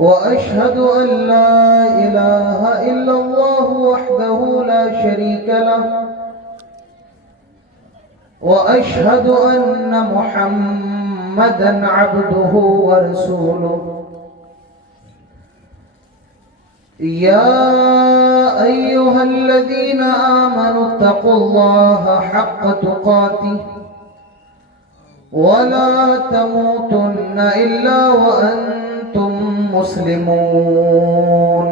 وأشهد أن لا إله إلا الله وحده لا شريك له وأشهد أن محمدًا عبده ورسوله يا أيها الذين آمنوا اتقوا الله حق تقاته ولا تموتن إلا وأنتم مسلمون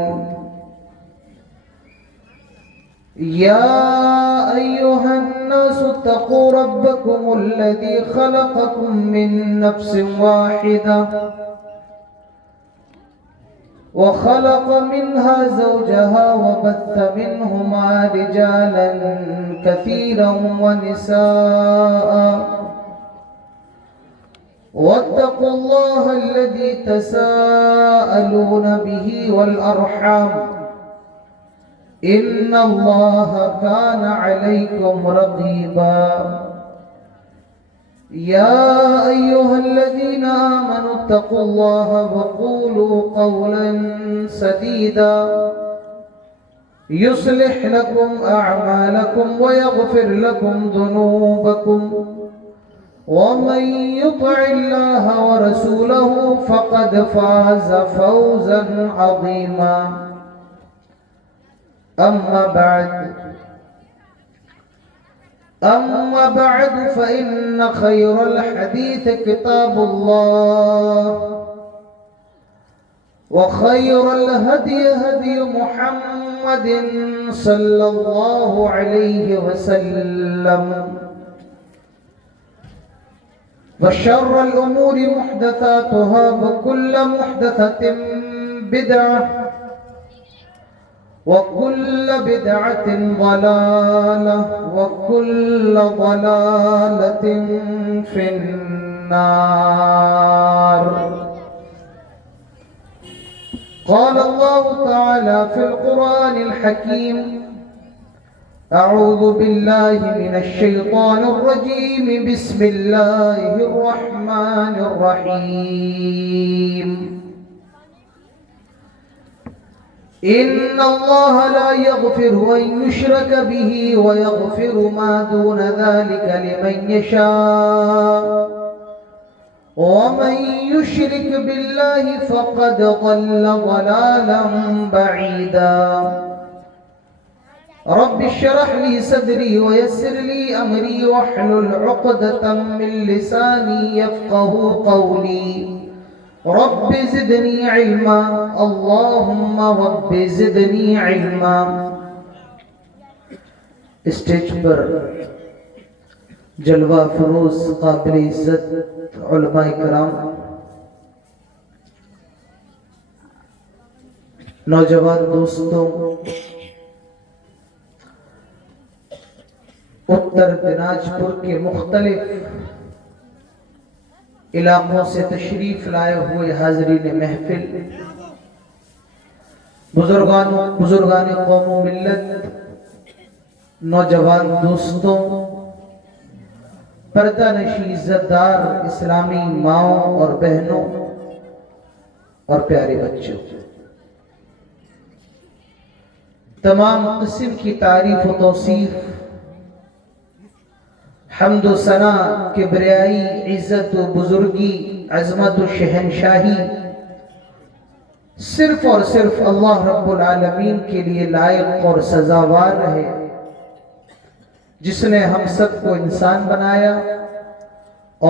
يا أيها الناس اتقوا ربكم الذي خلقكم من نفس واحدة وخلق منها زوجها وبث منهما رجالا كثيرا ونساء واتقوا الله الذي تساءلون به والأرحام إن الله كان عليكم رقيبا يا أيها الذين آمنوا اتقوا الله وقولوا قولا سديدا يصلح لكم أعمالكم ويغفر لكم ذنوبكم ومن يطع الله ورسوله فقد فاز فوزا عظيما أما بعد فإن خير الحديث كتاب الله وخير الهدي هدي محمد صلى الله عليه وسلم وشر الأمور محدثاتها وكل محدثة بدعة وكل بدعة ضلالة وكل ضلالة في النار. قال الله تعالى في القرآن الحكيم: أعوذ بالله من الشيطان الرجيم بسم الله الرحمن الرحيم إن الله لا يغفر أن يشرك به ويغفر ما دون ذلك لمن يشاء ومن يشرك بالله فقد ضل ضلالا بعيدا. رب اشرح لي صدري ويسر لي أمري واحلل عقدة من لساني يفقه قولي. رب زدني علما اللهم رب زدنی علما. اسٹیج پر جلوہ فروز قابل عزت علماء کرام، نوجوان دوستوں، اتر دناج پور کے مختلف علاقوں سے تشریف لائے ہوئے حاضرین محفل، بزرگان قوم و ملت، نوجوان دوستوں، پردہ نشی عزتدار اسلامی ماؤں اور بہنوں اور پیارے بچوں، تمام قسم کی تعریف و توصیف، حمد و ثنا، کبریائی، عزت و بزرگی، عظمت و شہنشاہی صرف اور صرف اللہ رب العالمین کے لیے لائق اور سزاوار ہے، جس نے ہم سب کو انسان بنایا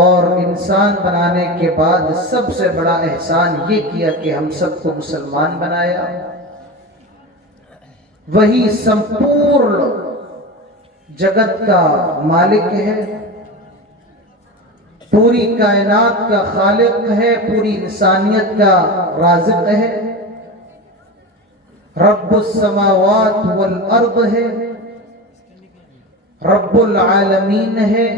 اور انسان بنانے کے بعد سب سے بڑا احسان یہ کیا کہ ہم سب کو مسلمان بنایا۔ وہی سمپورن جگت کا مالک ہے، پوری کائنات کا خالق ہے، پوری انسانیت کا رازق ہے، رب السماوات والارض ہے، رب العالمین ہے،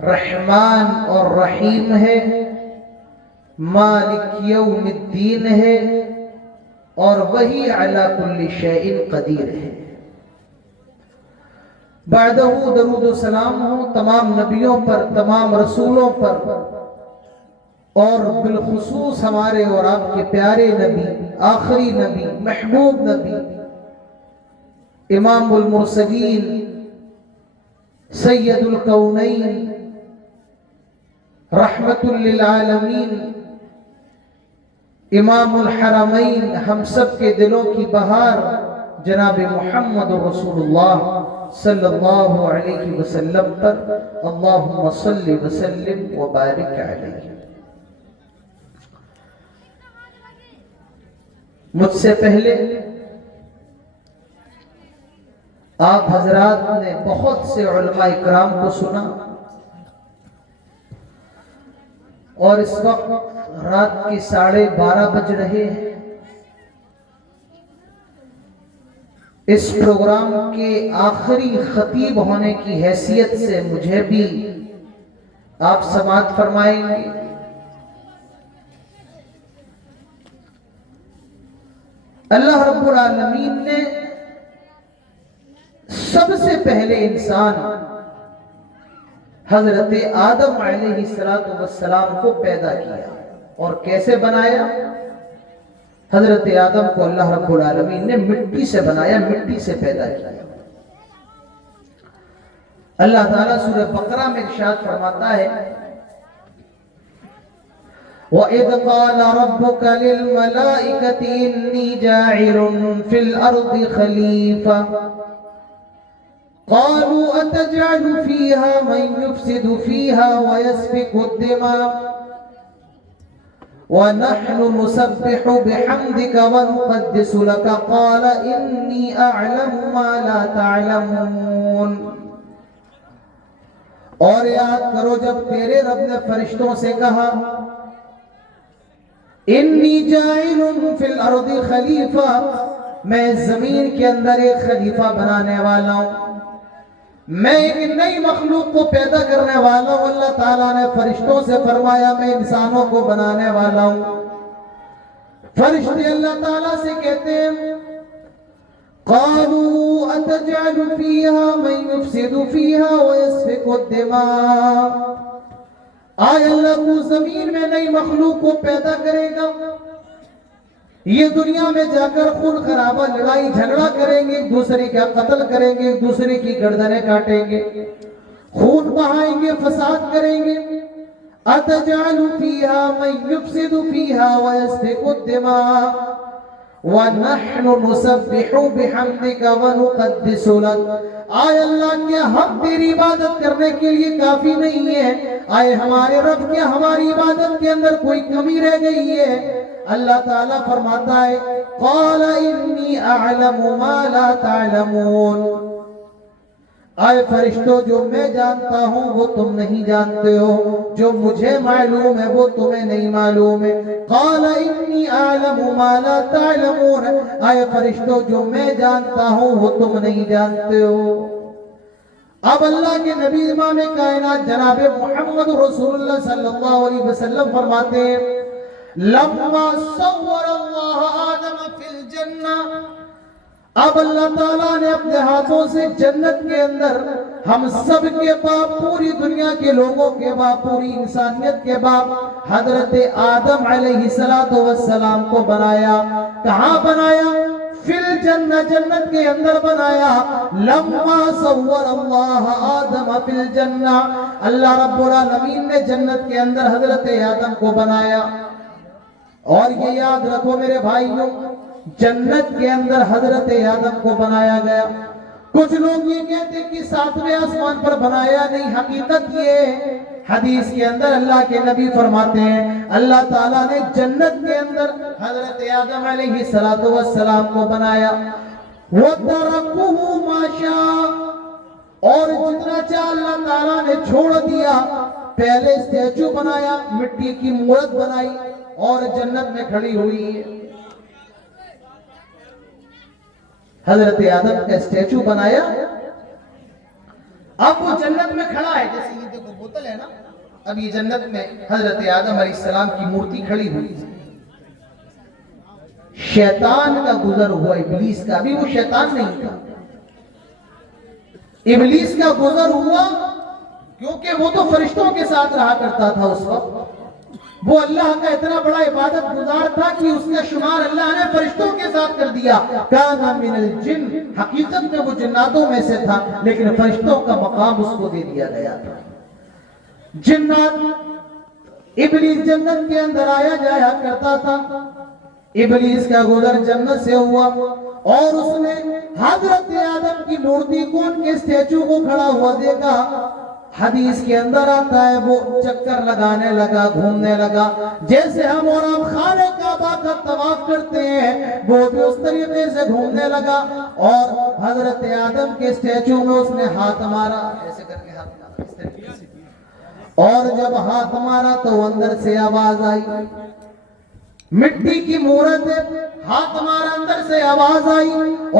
رحمان اور رحیم ہے، مالک یوم الدین ہے، اور وہی علی کل شیء قدیر ہے۔ بعدہ درود و سلام ہو تمام نبیوں پر، تمام رسولوں پر، اور بالخصوص ہمارے اور آپ کے پیارے نبی، آخری نبی، محبوب نبی، امام المرسلین، سید الکونین، رحمت للعالمین، امام الحرمین، ہم سب کے دلوں کی بہار جناب محمد رسول اللہ صلی اللہ علیہ وسلم پر اللہم صلی وسلم وبارک علیہ۔ مجھ سے پہلے آپ حضرات نے بہت سے علماء اکرام کو سنا، اور اس وقت رات کی 12:30 بج رہے ہیں۔ اس پروگرام کے آخری خطیب ہونے کی حیثیت سے مجھے بھی آپ سماعت فرمائیں گے۔ اللہ رب العالمین نے سب سے پہلے انسان حضرت آدم علیہ السلام کو پیدا کیا، اور کیسے بنایا؟ حضرت آدم کو اللہ رب العالمین نے مٹی سے بنایا، مٹی سے پیدا کیا۔ اللہ تعالیٰ سورہ بقرہ میں ارشاد فرماتا ہے وَإِذْ قَالَ رَبُّكَ لِلْمَلَائِكَةِ إِنِّي جَاعِلٌ فِي الْأَرْضِ خَلِيفَةً قَالُوا أَتَجْعَلُ فِيهَا مَن يُفْسِدُ فِيهَا وَيَسْفِكُ الدِّمَاءَ وَنَحْنُ نُسَبِّحُ بِحَمْدِكَ وَنُقَدِّسُ لَكَ قَالَ إِنِّي أَعْلَمُ مَا لَا تَعْلَمُونَ۔ اور یاد کرو جب تیرے رب نے فرشتوں سے کہا انی جاعل فی الارض خلیفہ، میں زمین کے اندر ایک خلیفہ بنانے والا ہوں، میں ایک نئی مخلوق کو پیدا کرنے والا ہوں۔ اللہ تعالیٰ نے فرشتوں سے فرمایا میں انسانوں کو بنانے والا ہوں۔ فرشتے اللہ تعالیٰ سے کہتے ہیں قالوا اتجعل فیہا من یفسد فیہا ویسفک الدماء، آئے اللہ تو زمین میں نئی مخلوق کو پیدا کرے گا، یہ دنیا میں جا کر خون خرابہ لڑائی جھگڑا کریں گے، ایک دوسرے کا قتل کریں گے، ایک دوسرے کی گردنیں کاٹیں گے، خون بہائیں گے، فساد کریں گے۔ اتجعل فیہا من یفسد فیہا ویسفک الدماء وَنَحْنُ نُسَبِّحُ بِحَمْدِكَ وَنُقَدِّسُ لَكَ، آئے اللہ کیا ہم تیری عبادت کرنے کے لیے کافی نہیں ہے؟ آئے ہمارے رب کیا ہماری عبادت کے اندر کوئی کمی رہ گئی ہے؟ اللہ تعالیٰ فرماتا ہے قَالَ إِنِّي أَعْلَمُ مَا لَا تَعْلَمُونَ، آئے فرشتوں جو میں جانتا ہوں وہ تم نہیں جانتے ہو، جو مجھے معلوم ہے وہ تمہیں نہیں معلوم ہے۔ قال انی اعلم ما لا تعلمون، آئے فرشتوں جو میں جانتا ہوں وہ تم نہیں جانتے ہو۔ اب اللہ کے نبی امام کائنات جناب محمد رسول اللہ صلی اللہ علیہ وسلم فرماتے ہیں لما صور اللہ آدم فی الجنہ، اب اللہ تعالیٰ نے اپنے ہاتھوں سے جنت کے اندر ہم سب کے باپ، پوری دنیا کے لوگوں کے باپ، پوری انسانیت کے باپ حضرت آدم علیہ السلام کو بنایا۔ کہاں بنایا؟ فی الجنہ، جنت کے اندر بنایا۔ لما صور اللہ آدم فی الجنہ، اللہ رب العالمین نے جنت کے اندر حضرت آدم کو بنایا۔ اور یہ یاد رکھو میرے بھائیوں، جنت کے اندر حضرت آدم کو بنایا گیا۔ کچھ لوگ یہ کہتے کہ 7ویں آسمان پر بنایا نہیں، حقیقت یہ حدیث کے اندر اللہ کے نبی فرماتے ہیں اللہ تعالیٰ نے جنت کے اندر حضرت آدم علیہ السلام کو بنایا۔ وَتَرَكُهُ مَا شَاءَ، اور جتنا چاہ اللہ تعالیٰ نے چھوڑ دیا۔ پہلے اسٹیچو بنایا، مٹی کی مورت بنائی اور جنت میں کھڑی ہوئی ہے۔ حضرت آدم کا اسٹیچو بنایا، اب وہ جنت میں کھڑا ہے، جیسے یہ دیکھو بوتل ہے نا، اب یہ جنت میں حضرت آدم علیہ السلام کی مورتی کھڑی ہوئی۔ شیطان کا گزر ہوا، ابلیس کا، ابھی وہ شیطان نہیں تھا، ابلیس کا گزر ہوا، کیونکہ وہ تو فرشتوں کے ساتھ رہا کرتا تھا اس وقت۔ وہ اللہ کا اتنا بڑا عبادت گزار تھا کہ اس کا شمار اللہ نے فرشتوں کے ساتھ کر دیا. کانا من الجن، حقیقت میں وہ جناتوں میں سے تھا لیکن فرشتوں کا مقام اس کو دے دیا گیا تھا. جنات، ابلیس جنت کے اندر آیا جایا کرتا تھا. ابلیس کا گزر جنت سے ہوا اور اس نے حضرت آدم کی مورتی کو، ان کے اسٹیچو کو کھڑا ہوا دیکھا. حدیث کے اندر آتا ہے وہ چکر لگانے لگا، گھومنے لگا. جیسے ہم اور آپ خانہ کعبہ کا طواف کرتے ہیں وہ بھی اس طریقے سے گھومنے لگا اور حضرت آدم کے اسٹیچو میں اس نے ہاتھ مارا، ایسے کر کے ہاتھ مارا اس طریقے سے. اور جب ہاتھ مارا تو اندر سے آواز آئی، مٹی کی مورت ہے، ہاتھ مارا اندر سے آواز آئی.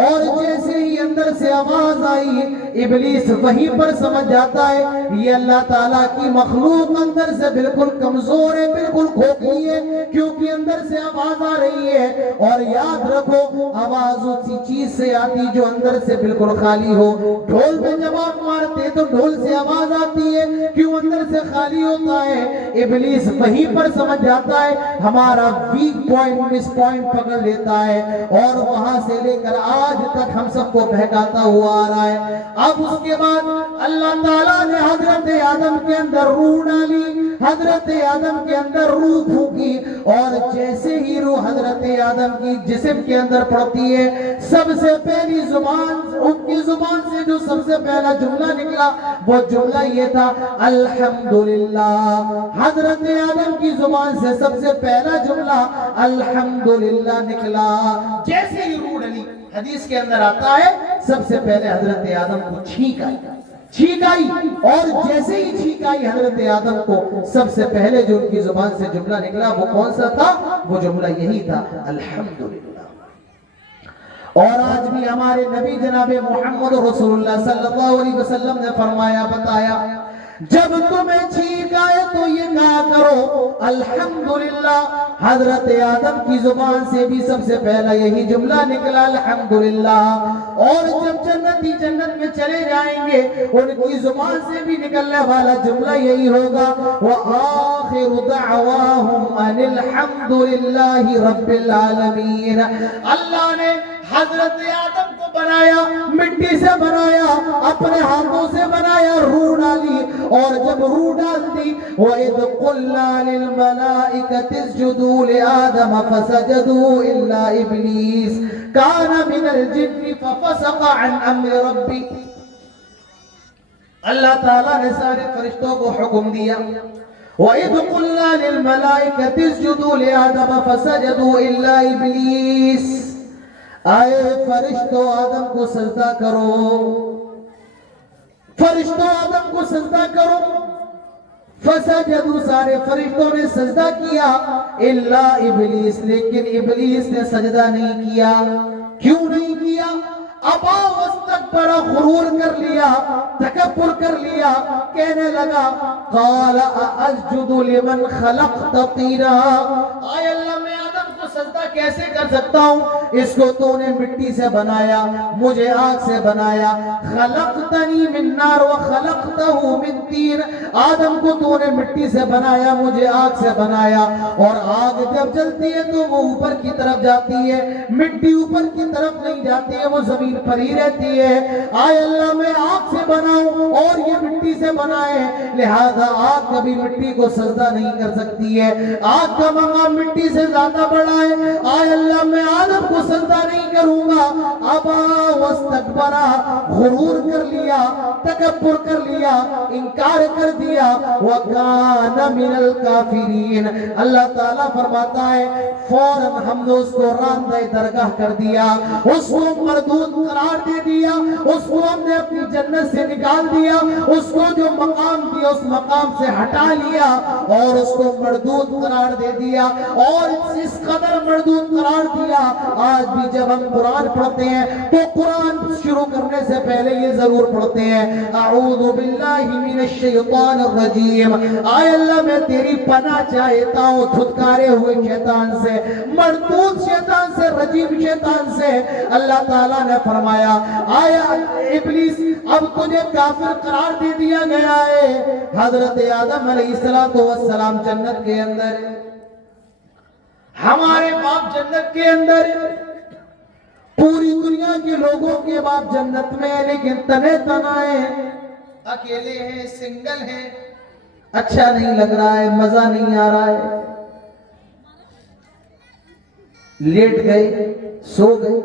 اور جیسے ہی اندر سے آواز آئی ابلیس وہیں پر سمجھ جاتا ہے یہ اللہ تعالیٰ کی مخلوق اندر سے بالکل کمزور ہے، بالکل کھوکھلی ہے، کیونکہ اندر سے آواز آ رہی ہے. اور یاد رکھو آواز اسی چیز سے آتی جو اندر سے بالکل خالی ہو. ڈھول میں جب آپ مارتے تو ڈھول سے آواز آتی ہے، کیوں؟ اندر سے خالی ہوتا ہے. ابلیس وہیں پر سمجھ جاتا ہے ہمارا ویک پوائنٹ، مس پوائنٹ پکڑ لیتا ہے اور وہاں سے لے کر آج تک ہم سب کو بہکاتا ہوا آ رہا ہے. اب اس کے بعد اللہ تعالیٰ نے حضرت آدم کے اندر روح ڈالی، حضرت آدم کے اندر روح پھونکی اور جیسے ہی روح حضرت آدم کی جسم کے اندر پڑتی ہے سب سے پہلی زبان، ان کی زبان سے جو سب سے پہلا جملہ نکلا وہ جملہ یہ تھا الحمدللہ. حضرت آدم کی زبان سے سب سے پہلا جملہ الحمدللہ نکلا. جیسے ہی روح ڈلی، حدیث کے اندر آتا ہے سب سے پہلے حضرت آدم کو چھینک آئی اور جیسے ہی چھینک آئی حضرت آدم کو سب سے پہلے جو ان کی زبان سے جملہ نکلا وہ کون سا تھا؟ وہ جملہ یہی تھا الحمدللہ. اور آج بھی ہمارے نبی جناب محمد رسول اللہ صلی اللہ علیہ وسلم نے فرمایا، بتایا جب تمہیں چھینک آئے تو یہ کہا کرو الحمدللہ. حضرت آدم کی زبان سے بھی سب سے پہلا یہی جملہ نکلا الحمدللہ. اور جب جنتی جنت میں چلے جائیں گے ان کی زبان سے بھی نکلنے والا جملہ یہی ہوگا وآخر دعواہم ان الحمدللہ رب العالمین. اللہ نے حضرت آدم کو بنایا، مٹی سے بنایا، اپنے ہاتھوں سے بنایا، روح ڈالی اور جب روح ڈال دی وَإِذْ قُلْنَا لِلْمَلَائِكَةِ اسْجُدُوا لِآدَمَ فَسَجَدُوا إِلَّا إِبْلِيسَ كَانَ مِنَ الْجِنِّ فَفَسَقَ عَنْ أَمْرِ رَبِّهِ. اللہ تعالیٰ نے سارے فرشتوں کو حکم دیا وَإِذْ قُلْنَا لِلْمَلَائِكَةِ اسْجُدُوا لِآدَمَ فَسَجَدُوا إِلَّا إِبْلِيسَ. آئے فرشتوں آدم کو سجدہ کرو، فرشتوں آدم کو سجدہ کرو. فسجدوا، سارے فرشتوں نے سجدہ کیا الا ابلیس، لیکن ابلیس نے سجدہ نہیں کیا. کیوں نہیں کیا؟ ابا واستکبر، غرور کر لیا، تکبر کر لیا. کہنے لگا قال اسجد لمن خلقت طینا، اے اللہ میں آدم کو سجدہ کیسے کر سکتا ہوں؟ اس کو تو نے مٹی سے بنایا، مجھے آگ سے بنایا. خلقتنی من نار وخلقتہ من طین، آدم کو تو نے مٹی سے بنایا، مجھے آگ سے بنایا. اور آگ جب جلتی ہے تو وہ اوپر کی طرف جاتی ہے، مٹی اوپر کی طرف نہیں جاتی ہے، وہ زمین پر ہی رہتی ہے. آئے اللہ میں آگ سے بناؤں اور یہ مٹی سے بنائے، لہذا آگ کبھی مٹی کو سجدہ نہیں کر سکتی ہے. آگ کا مقام مٹی سے زیادہ بڑا ہے. آئے اللہ میں آدم کو سجدہ نہیں کروں گا. ابا واستکبرا، غرور کر لیا، تکبر کر لیا، انکار کر دیا. وَكَانَ مِنَ الْكَافِرِينَ. اللہ تعالیٰ فرماتا ہے فوراً ہم نے اس کو راندہ درگاہ کر دیا، اس کو مردود قرار دے دیا، اس کو ہم نے اپنی جنت سے نکال دیا، اس کو جو مقام دیا اس مقام سے ہٹا لیا اور اس کو مردود قرار دے دیا. اور اس قدر مردود قرار دیا آج بھی جب ہم قرآن پڑھتے ہیں تو قرآن شروع کرنے سے پہلے یہ ضرور پڑھتے ہیں اعوذ باللہ من الشیطان الشیطان الرجیم، آئے اللہ میں تیری پناہ چاہتا ہوں دھتکارے ہوئے شیطان سے، مردود شیطان سے، رجیم شیطان سے۔ اللہ تعالیٰ نے فرمایا آیا ابلیس اب تجھے کافر قرار دے دیا گیا ہے۔ حضرت آدم علیہ السلام جنت کے اندر، ہمارے باپ جنت کے اندر، پوری دنیا کے لوگوں کے باپ جنت میں، لیکن تنے تنائے اکیلے ہیں، سنگل ہیں، اچھا نہیں لگ رہا ہے، مزہ نہیں آ رہا ہے، لیٹ گئے، سو گئے،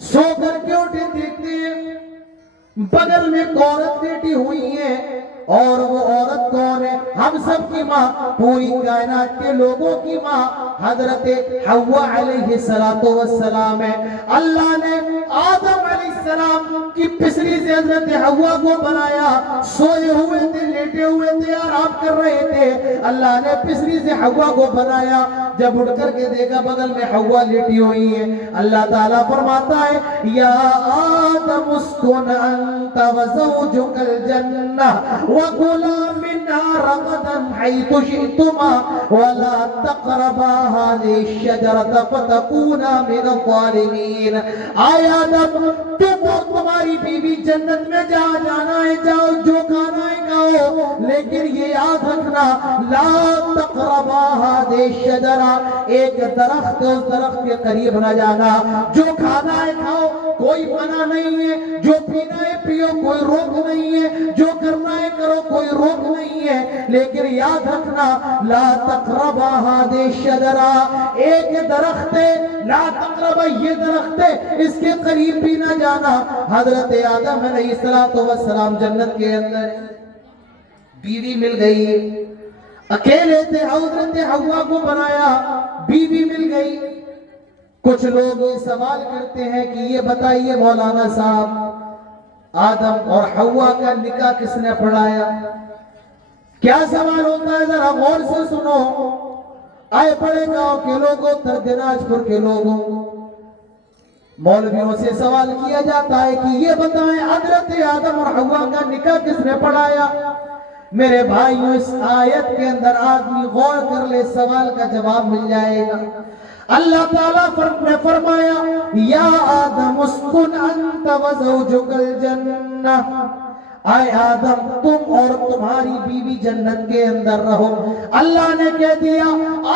سو کر کے اٹھے، دیکھتے ہیں بغل میں ایک عورت لیٹی ہوئی ہے، اور وہ عورت کون ہے؟ ہم سب کی ماں، پوری کائنات کے لوگوں کی ماں حضرت حوا علیہ السلام ہے۔ اللہ نے آدم علیہ السلام کی پسلی سے حضرت حوا کو بنایا، سوئے ہوئے تھے، لیٹے ہوئے تھے، آرام کر رہے تھے، اللہ نے پسلی سے حوا کو بنایا۔ جب اٹھ کر کے دیکھا بغل میں حوا لیٹی ہوئی ہے، اللہ تعالیٰ فرماتا ہے یا آدم اسکن انت وزوجک الجنہ وَكُلَا مِنْهَا رَغَدًا حَيْثُ شِئْتُمَا وَلَا تَقْرَبَا هَذِهِ الشَّجَرَةَ فَتَكُونَا مِنَ الظَّالِمِينَ۔ آئے آدم تم اور تمہاری بیوی جنت میں جہاں جانا ہے جاؤ، جو کھانا ہے کھاؤ، لیکن یہ یاد رکھنا لا تقربا هذه الشجرة، ایک درخت اس درخت کے قریب نہ جانا، جو کھانا ہے کھاؤ، کوئی منع نہیں ہے، جو پینا ہے پیو، کوئی روک نہیں ہے، جو کرنا ہے کرو، کوئی روک نہیں ہے، لیکن یاد رکھنا لا تقربا هذه الشجرة، ایک درخت ہے، لا تقربا یہ درخت ہے، اس کے قریب بھی نہ جانا۔ حضرت آدم علیہ السلام جنت کے اندر، بیوی مل گئی، اکیلے تھے، حضرت حوا کو بنایا، بیوی مل گئی۔ کچھ لوگ یہ سوال کرتے ہیں کہ یہ بتائیے مولانا صاحب، آدم اور حوا کا نکاح کس نے پڑھایا؟ کیا سوال ہوتا ہے؟ ذرا غور سے سنو، آئے بڑے گاؤں کے لوگوں، تردناج پور کے لوگوں، مولویوں سے سوال کیا جاتا ہے کہ یہ بتائیں حضرت آدم اور حوا کا نکاح کس نے پڑھایا؟ میرے بھائیوں اس آیت کے اندر آدمی غور کر لے، سوال کا جواب مل جائے گا۔ اللہ تعالیٰ نے فرمایا یا آدم اسکن انت وزوجک الجنہ، آئے آدم تم اور تمہاری بیوی جنت کے اندر رہو۔ اللہ نے کہہ دیا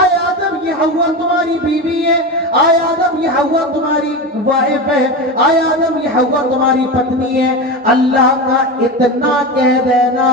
آئے آدم یہ حوا تمہاری بیوی ہے، آئے آدم یہ حوا تمہاری وائف ہے، آئے آدم یہ حوا تمہاری پتنی ہے۔ اللہ کا اتنا کہہ دینا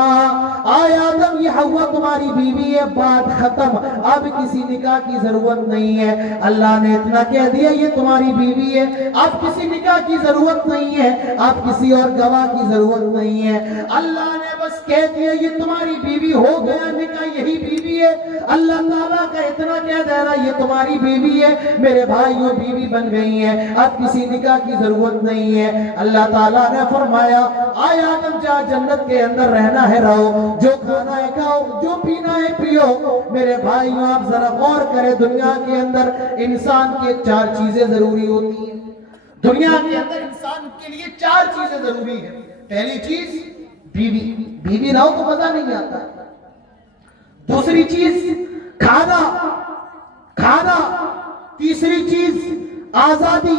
آئے آدم یہ حوا تمہاری بیوی ہے، بات ختم، اب کسی نکاح کی ضرورت نہیں ہے۔ اللہ نے اتنا کہہ دیا یہ تمہاری بیوی ہے، اب کسی نکاح کی ضرورت نہیں ہے، اب کسی اور گواہ کی ضرورت نہیں ہے۔ اللہ نے بس کہہ دیا یہ تمہاری بیوی، ہو گیا نکاح، یہی بیوی ہے۔ اللہ تعالیٰ کا اتنا کہہ دینا یہ تمہاری بیوی ہے، میرے بھائیوں بیوی بن گئی ہیں، اب کسی نکاح کی ضرورت نہیں ہے۔ اللہ تعالیٰ نے فرمایا آئے آدم جہاں جنت کے اندر رہنا ہے رہو، جو کھانا ہے کھاؤ، جو پینا ہے پیو۔ میرے بھائیوں آپ ذرا غور کریں، دنیا کے اندر انسان کے 4 چیزیں ضروری ہوتی ہیں۔ دنیا کے اندر انسان کے لیے 4 چیزیں ضروری ہیں۔ پہلی چیز بیوی، بیوی نہ ہو تو مزہ نہیں آتا۔ دوسری چیز کھانا، کھانا۔ تیسری چیز آزادی۔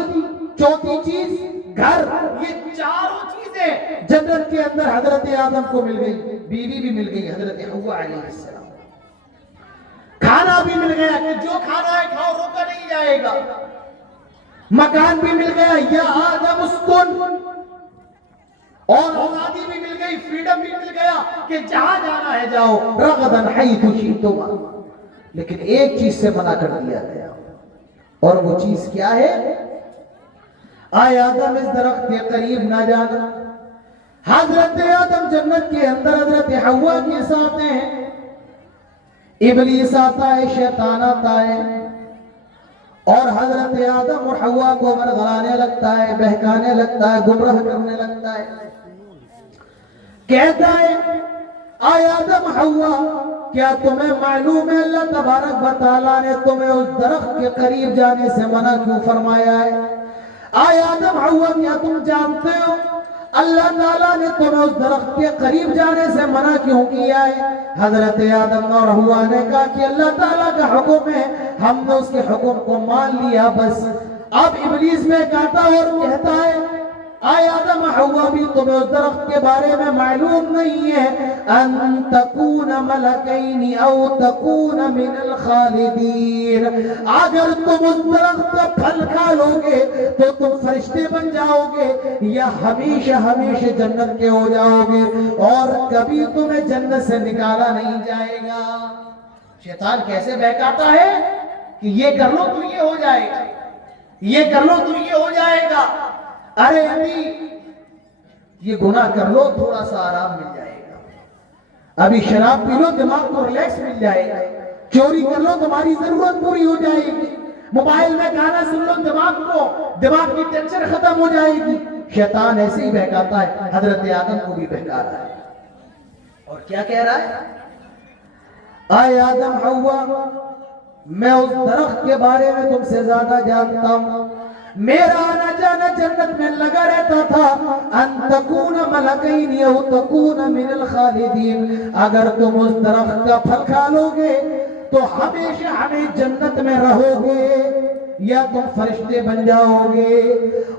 چوتھی چیز گھر۔ یہ 4 چیزیں جنت کے اندر حضرت آدم کو مل گئی، بیوی بھی مل گئی حضرت حوا علیہ السلام، کھانا بھی مل گیا کہ جو کھانا ہے کھاؤ، روکا نہیں جائے گا، مکان بھی مل گیا یا آدم اسکن، اور آزادی بھی مل گئی، فریڈم بھی مل گیا کہ جہاں جانا ہے جاؤ، رغدن حیث شئتما۔ لیکن ایک چیز سے منع کر دیا گیا، اور وہ چیز کیا ہے؟ آئے آدم اس درخت کے قریب نہ جانا۔ حضرت آدم جنت کے اندر حضرت حوا کے ساتھ ہیں، ابلیس آتا ہے، شیطان آتا ہے، اور حضرت آدم اور حوا کو ورغلانے لگتا ہے، بہکانے لگتا ہے، گمراہ کرنے لگتا ہے، کہتا ہے آئے آدم حوا کیا تمہیں معلوم ہے اللہ تبارک و تعالیٰ نے تمہیں اس درخت کے قریب جانے سے منع کیوں فرمایا ہے؟ آئے آدم حوا کیا تم جانتے ہو اللہ تعالیٰ نے تمہیں اس درخت کے قریب جانے سے منع کیوں کیا ہے؟ حضرت آدم اور حوا نے کہا کہ اللہ تعالیٰ کا حکم ہے، ہم نے اس کے حکم کو مان لیا بس۔ اب ابلیس میں کہتا اور کہتا ہے اے آدم حوا بھی تمہیں اس درخت کے بارے میں معلوم نہیں ہے، ان تکون ملکین او تکون من الخالدین، اگر تم اس درخت کا پھل کھا لوگے تو تم فرشتے بن جاؤ گے یا ہمیشہ ہمیشہ جنت کے ہو جاؤ گے اور کبھی تمہیں جنت سے نکالا نہیں جائے گا۔ شیطان کیسے بہکاتا ہے کہ یہ کر لو تو یہ ہو جائے گا، یہ کر لو تو یہ ہو جائے گا، ارے ابھی یہ گناہ کر لو تھوڑا سا آرام مل جائے گا، ابھی شراب پی لو دماغ کو ریلیکس مل جائے گا، چوری کر لو تمہاری ضرورت پوری ہو جائے گی، موبائل میں گانا سن لو دماغ کی ٹینشن ختم ہو جائے گی۔ شیطان ایسے ہی بہکاتا ہے، حضرت آدم کو بھی بہکا رہا ہے اور کیا کہہ رہا ہے؟ اے آدم حوا میں اس درخت کے بارے میں تم سے زیادہ جانتا ہوں، میرا آنا جانا جنت میں لگا رہتا تھا، ان تکون ملکین او تکون من الخالدین، اگر تم اس درخت کا پھل کھا لو گے تو ہمیشہ ہمیں جنت میں رہو گے یا تم فرشتے بن جاؤ گے۔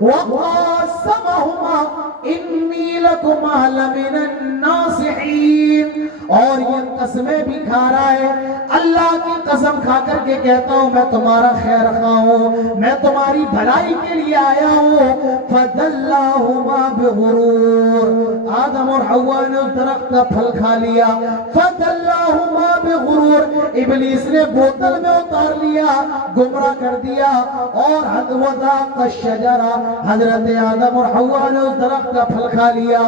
وقاسمہما انی لکما لمن الناصحین، اور یہ قسمیں بھی کھا رہا ہے، اللہ کی قسم کھا کر کے کہتا ہوں میں تمہارا خیر خواہ ہوں، میں تمہاری بھلائی کے لیے آیا ہوں۔ فدلاہما بغرور، آدم اور حوا نے اس درخت کا پھل کھا لیا، فدلاہما بغرور، ابلیس نے بوتل میں اتار لیا، گمراہ کر دیا، اور وذاق الشجرہ، حضرت آدم اور حوا نے اس درخت کا پھل کھا لیا۔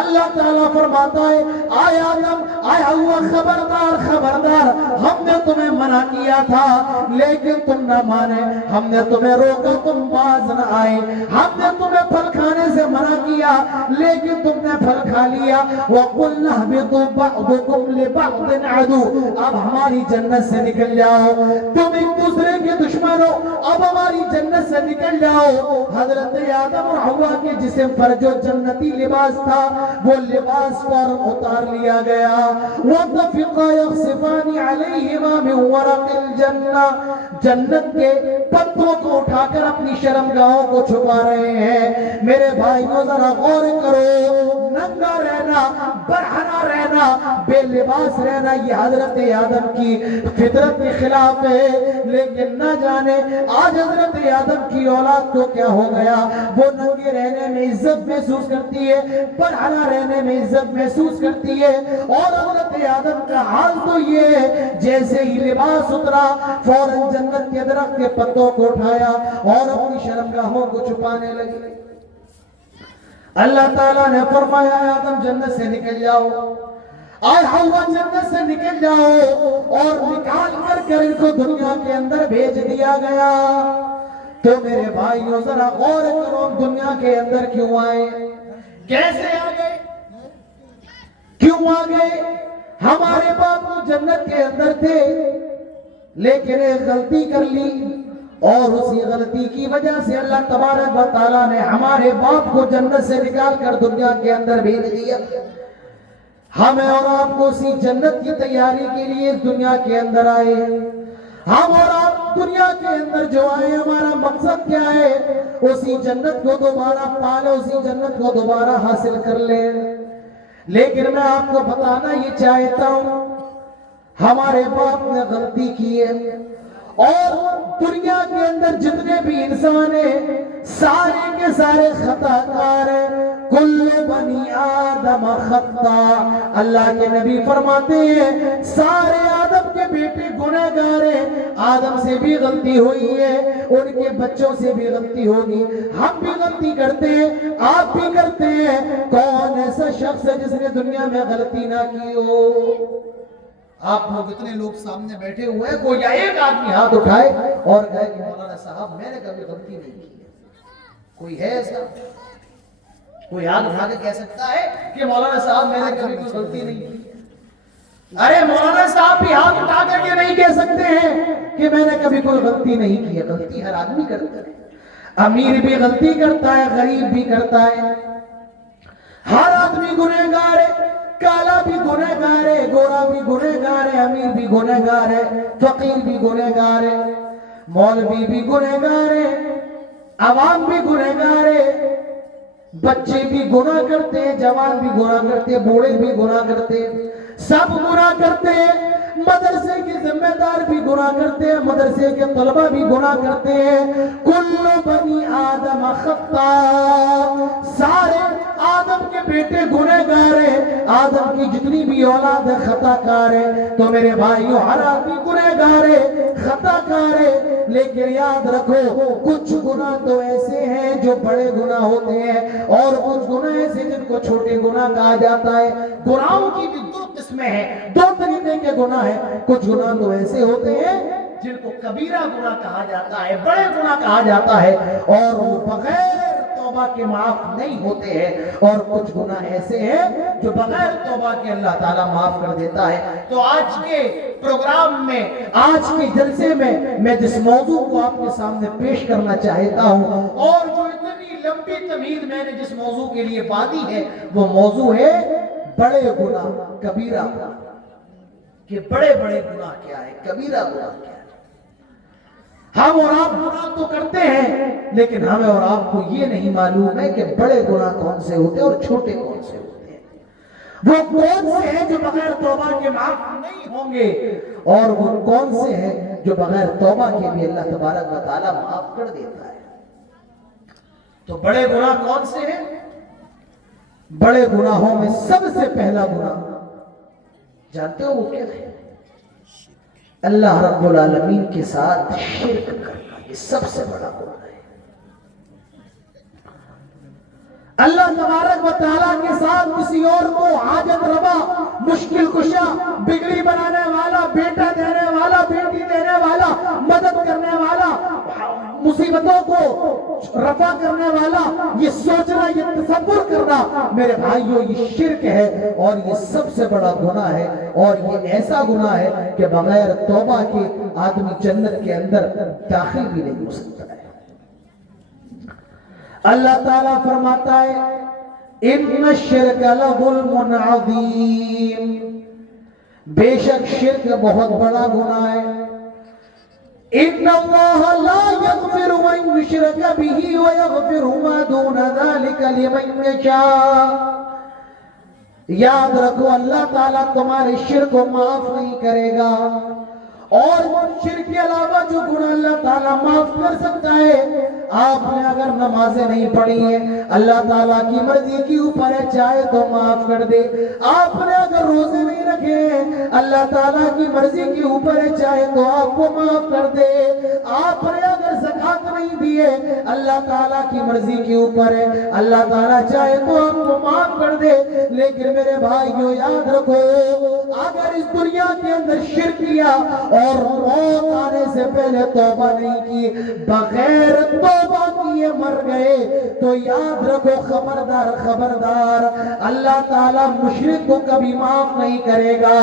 اللہ تعالیٰ فرماتا ہے اے آدم اے حوا خبردار خبردار، ہم نے تمہیں منع کیا تھا لیکن تم نہ مانے، ہم نے تمہیں روکا تم باز نہ آئے، ہم نے تمہیں پھل کھانے سے منع کیا لیکن تم نے پھل کھا لیا۔ وَقُلْنَا اهْبِطُوا بَعْضُكُمْ لِبَعْضٍ عَدُوٌّ، اب ہماری جنت سے نکل جاؤ، تم ایک دوسرے کے دشمن ہو، اب ہماری جنت سے نکل جاؤ۔ حضرت آدم اور حوا کے جسم پر جو جنتی لباس تھا وہ لباس فوراً اتار لیا گیا۔ وَطَفِقَا يَخْصِفَانِ عَلَيْهِمَا مِنْ وَرَقِ الْجَنَّةِ، جنت کے پتوں کو اٹھا کر اپنی شرمگاہوں کو چھپا رہے ہیں۔ میرے بھائیوں ذرا غور کرو، ننگا رہنا، برہنہ رہنا، بے لباس رہنا یہ حضرت آدم کی فطرت کے خلاف ہے، لیکن نہ جانے آج حضرت آدم کی اولاد کو کیا ہو گیا، وہ ننگے رہنے میں عزت محسوس کرتی ہے، برہنہ رہنے میں عزت محسوس کرتی ہے، اور حضرت آدم کا حال تو یہ ہے جیسے ہی لباس اترا فوراً جنت کے درخت کے پتوں کو اٹھایا اور اپنی شرمگاہوں کو چھپانے لگے۔ اللہ تعالیٰ نے فرمایا آدم جنت سے نکل جاؤ، اور حوا جنت سے نکل جاؤ، اور نکال کر ان کو دنیا کے اندر بھیج دیا گیا۔ تو میرے بھائیوں ذرا غور کرو، دنیا کے اندر کیوں آئے، کیسے آ گئے، کیوں آ گئے؟ ہمارے باپ کو جنت کے اندر تھے لیکن ایک غلطی کر لی، اور اسی غلطی کی وجہ سے اللہ تبارک و تعالیٰ نے ہمارے باپ کو جنت سے نکال کر دنیا کے اندر بھیج دیا۔ ہمیں اور آپ کو اسی جنت کی تیاری کے لیے اس دنیا کے اندر آئے۔ ہم اور آپ دنیا کے اندر جو آئے ہمارا مقصد کیا ہے؟ اسی جنت کو دوبارہ پالے، اسی جنت کو دوبارہ حاصل کر لے۔ لیکن میں آپ کو بتانا یہ چاہتا ہوں ہمارے باپ نے غلطی کی ہے، اور دنیا کے اندر جتنے بھی انسان ہیں سارے کے سارے خطا کار ہیں، کل بنی آدم خطا، اللہ کے نبی فرماتے ہیں سارے آدم کے بیٹے گناہ گار ہیں، آدم سے بھی غلطی ہوئی ہے، ان کے بچوں سے بھی غلطی ہوگی، ہم بھی غلطی کرتے ہیں، آپ بھی کرتے ہیں۔ کون ایسا شخص ہے جس نے دنیا میں غلطی نہ کی ہو؟ آپ لوگ اتنے لوگ سامنے بیٹھے ہوئے ہیں، کوئی ایک آدمی ہاتھ اٹھائے اور کہے کہ مولانا صاحب میں نے کبھی غلطی نہیں کی؟ کوئی ہے ایسا؟ کوئی ہاتھ اٹھا کے کہہ سکتا ہے کہ مولانا صاحب میں نے کبھی کوئی غلطی نہیں کی؟ ارے مولانا صاحب بھی ہاتھ اٹھا کر کے نہیں کہہ سکتے ہیں کہ میں نے کبھی کوئی غلطی نہیں کی ہے۔ غلطی ہر آدمی کرتا ہے، امیر بھی غلطی کرتا ہے، غریب بھی کرتا ہے، ہر آدمی گنہگار ہے، کالا بھی گنہگار ہے، گورا بھی گنہگار ہے، امیر بھی گنہگار ہے، فقیر بھی گنہگار ہے، مولوی بھی گنہگار ہے، عوام بھی گنہگار ہے، بچے بھی گناہ کرتے ہیں، جوان بھی گناہ کرتے ہیں، بوڑھے بھی گناہ کرتے ہیں، سب گناہ کرتے ہیں۔ مدرسے کے ذمہ دار بھی گناہ کرتے ہیں، مدرسے کے طلبہ بھی گناہ کرتے ہیں۔ کل بنی آدم خطاء، سارے آدم کے بیٹے گنہگار ہیں، آدم کی جتنی بھی اولاد ہے خطا کار ہے۔ تو میرے بھائیوں، ہر آدمی گنہگار ہے، خطا کار ہے، لیکن یاد رکھو کچھ گناہ تو ایسے ہیں جو بڑے گناہ ہوتے ہیں، اور کچھ گناہ ایسے جن کو چھوٹے گناہ کہا جاتا ہے۔ گناہوں کی بھی دو قسمیں ہیں، دو طریقے کے گناہ ہیں۔ کچھ گناہ تو ایسے ہوتے ہیں جن کو کبیرہ گناہ کہا جاتا ہے، بڑے گناہ کہا جاتا ہے، اور وہ بغیر توبہ کے معاف نہیں ہوتے ہیں، اور کچھ گناہ ایسے ہیں جو بغیر توبہ کے اللہ تعالیٰ معاف کر دیتا ہے۔ تو آج کے پروگرام میں، آج کے جلسے میں جس موضوع کو آپ کے سامنے پیش کرنا چاہتا ہوں، اور جو اتنی لمبی تمہید میں نے جس موضوع کے لیے باندھی ہے، وہ موضوع ہے بڑے گناہ، کبیرہ گناہ۔ کہ بڑے بڑے گناہ کیا ہے، کبیرہ گناہ کیا ہے۔ ہم اور آپ گناہ تو کرتے ہیں، لیکن ہمیں اور آپ کو یہ نہیں معلوم ہے کہ بڑے گناہ کون سے ہوتے ہیں اور چھوٹے کون سے ہوتے ہیں۔ وہ کون سے ہیں جو بغیر توبہ کے معاف نہیں ہوں گے، اور وہ کون سے ہیں جو بغیر توبہ کے بھی اللہ تبارک و تعالیٰ معاف کر دیتا ہے۔ تو بڑے گناہ کون سے ہیں؟ بڑے گناہوں میں سب سے پہلا گناہ جانتے ہو وہ کیا ہے؟ اللہ رب العالمین کے ساتھ شرک کرنا، یہ سب سے بڑا گناہ ہے۔ اللہ تبارک و تعالیٰ کے ساتھ کسی اور کو حاجت روا، مشکل کشا، بگڑی بنانے والا، بیٹا دینے والا، بیٹی دینے والا، مدد کرنے والا، مصیبتوں کو رفع کرنے والا، یہ سوچنا، یہ تصور کرنا میرے بھائیوں، یہ شرک ہے، اور یہ سب سے بڑا گناہ ہے، اور یہ ایسا گناہ ہے کہ بغیر توبہ کے آدمی جنت کے اندر داخل بھی نہیں ہو سکتا ہے۔ اللہ تعالیٰ فرماتا ہے ان الشرک لظلم عظیم، بے شک شرک بہت بڑا گناہ ہے۔ ان اللہ لا یغفر ان یشرک به ویغفر ما دون ذلک لمن یشاء، یاد رکھو اللہ تعالیٰ تمہارے شرک کو معاف نہیں کرے گا، اور شرک کے علاوہ جو گناہ اللہ تعالیٰ معاف کر سکتا ہے۔ آپ نے اگر نمازیں نہیں پڑھی ہیں، اللہ تعالیٰ کی مرضی کے اوپر ہے، چاہے تو معاف کر دے۔ آپ نے اگر روزے نہیں رکھے ہیں، اللہ تعالیٰ کی مرضی کے اوپر ہے، چاہے تو آپ کو معاف کر دے۔ آپ نے اگر زکوٰۃ نہیں دی ہے، اللہ تعالیٰ کی مرضی کے اوپر ہے، اللہ تعالیٰ چاہے تو آپ کو معاف کر دے۔ لیکن میرے بھائیوں یاد رکھو، اگر اس دنیا کے اندر شرک کیا اور موت آنے سے پہلے توبہ نہیں کی، بغیر توبہ کیے مر گئے، تو یاد رکھو خبردار خبردار، اللہ تعالیٰ مشرک کو کبھی معاف نہیں کرے گا،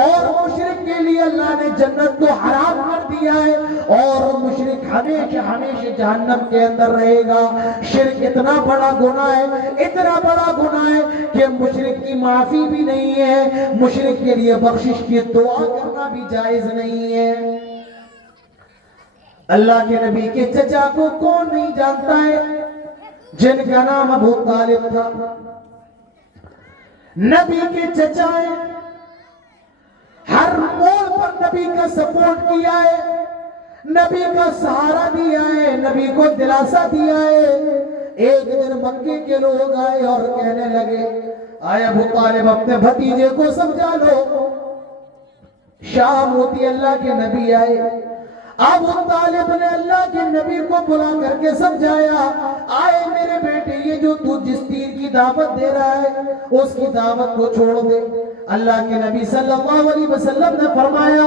اور مشرک کے لیے اللہ نے جنت کو حرام کر دیا ہے، اور مشرک ہمیشہ ہمیشہ جہنم کے اندر رہے گا۔ شرک اتنا بڑا گناہ ہے، اتنا بڑا گناہ ہے کہ مشرک کی معافی بھی نہیں ہے، مشرک کے لیے بخشش کی دعا کرنا بھی جائز نہیں ہے۔ اللہ کے نبی کے چچا کو کون نہیں جانتا ہے، جن کا نام ابو طالب تھا، نبی کے چچا ہیں، ہر موڑ پر نبی کا سپورٹ کیا ہے، نبی کا سہارا دیا ہے، نبی کو دلاسا دیا ہے۔ ایک دن مکے کے لوگ آئے اور کہنے لگے، آئے ابو طالب اپنے بھتیجے کو سمجھا لو۔ شام ہوتی اللہ کے نبی آئے، ابو طالب نے اللہ کے نبی کو بلا کر کے سمجھایا، آئے میرے بیٹے، یہ جو تو جس دین کی دعوت دے رہا ہے اس کی دعوت کو چھوڑ دے۔ اللہ کے نبی صلی اللہ علیہ وسلم نے فرمایا،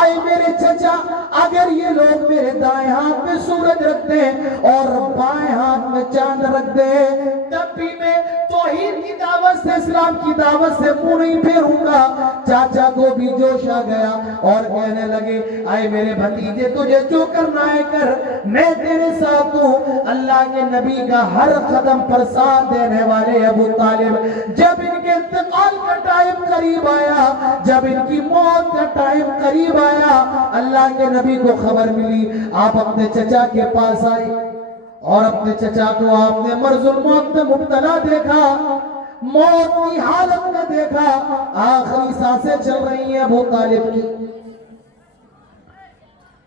آئے میرے چچا، اگر یہ لوگ میرے دائیں ہاتھ میں سورج رکھ دیں اور بائیں ہاتھ میں چاند رکھ دیں، تب بھی میں تو توحید کی دعوت سے اسلام کی دعوت سے منہ نہیں پھیروں گا۔ چاچا کو بھی جوش آ گیا اور کہنے لگے آئے میرے بھتیجے تجھے جو کرنا ہے کر، میں تیرے ساتھ ہوں۔ اللہ کے نبی کا ہر قدم پر ساتھ دینے والے ابو طالب جب ان کے انتقال کا ٹائم قریب آیا، جب ان کی موت کا ٹائم قریب آیا، اللہ کے نبی کو خبر ملی، آپ اپنے چچا کے پاس آئے اور اپنے چچا کو آپ نے مرض الموت میں مبتلا دیکھا، موت کی حالت میں دیکھا، آخری سانسیں چل رہی ہیں ابو طالب کی،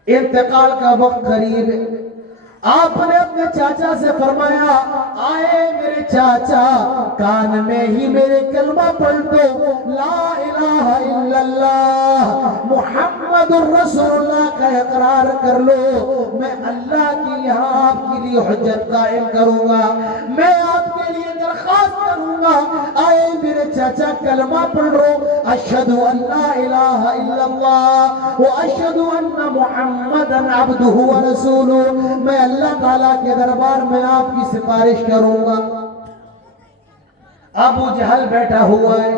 انتقال کا وقت قریب ہے۔ آپ نے اپنے چاچا سے فرمایا آئے میرے چاچا کان میں ہی میرے کلمہ پڑھ دو، لا الہ الا اللہ محمد الرسول اللہ کا اقرار کر لو، میں اللہ کی یہاں آپ کے لیے حجت قائم کروں گا، میں آپ کے لیے درخواست کروں گا۔ آئے میرے چاچا کلمہ پڑھ رو، اشہد ان لا الہ الا اللہ و اشہد ان محمد عبدہ و رسولہ، میں اللہ تعالیٰ کے دربار میں آپ کی سفارش کروں گا۔ ابو جہل بیٹھا ہوا ہے،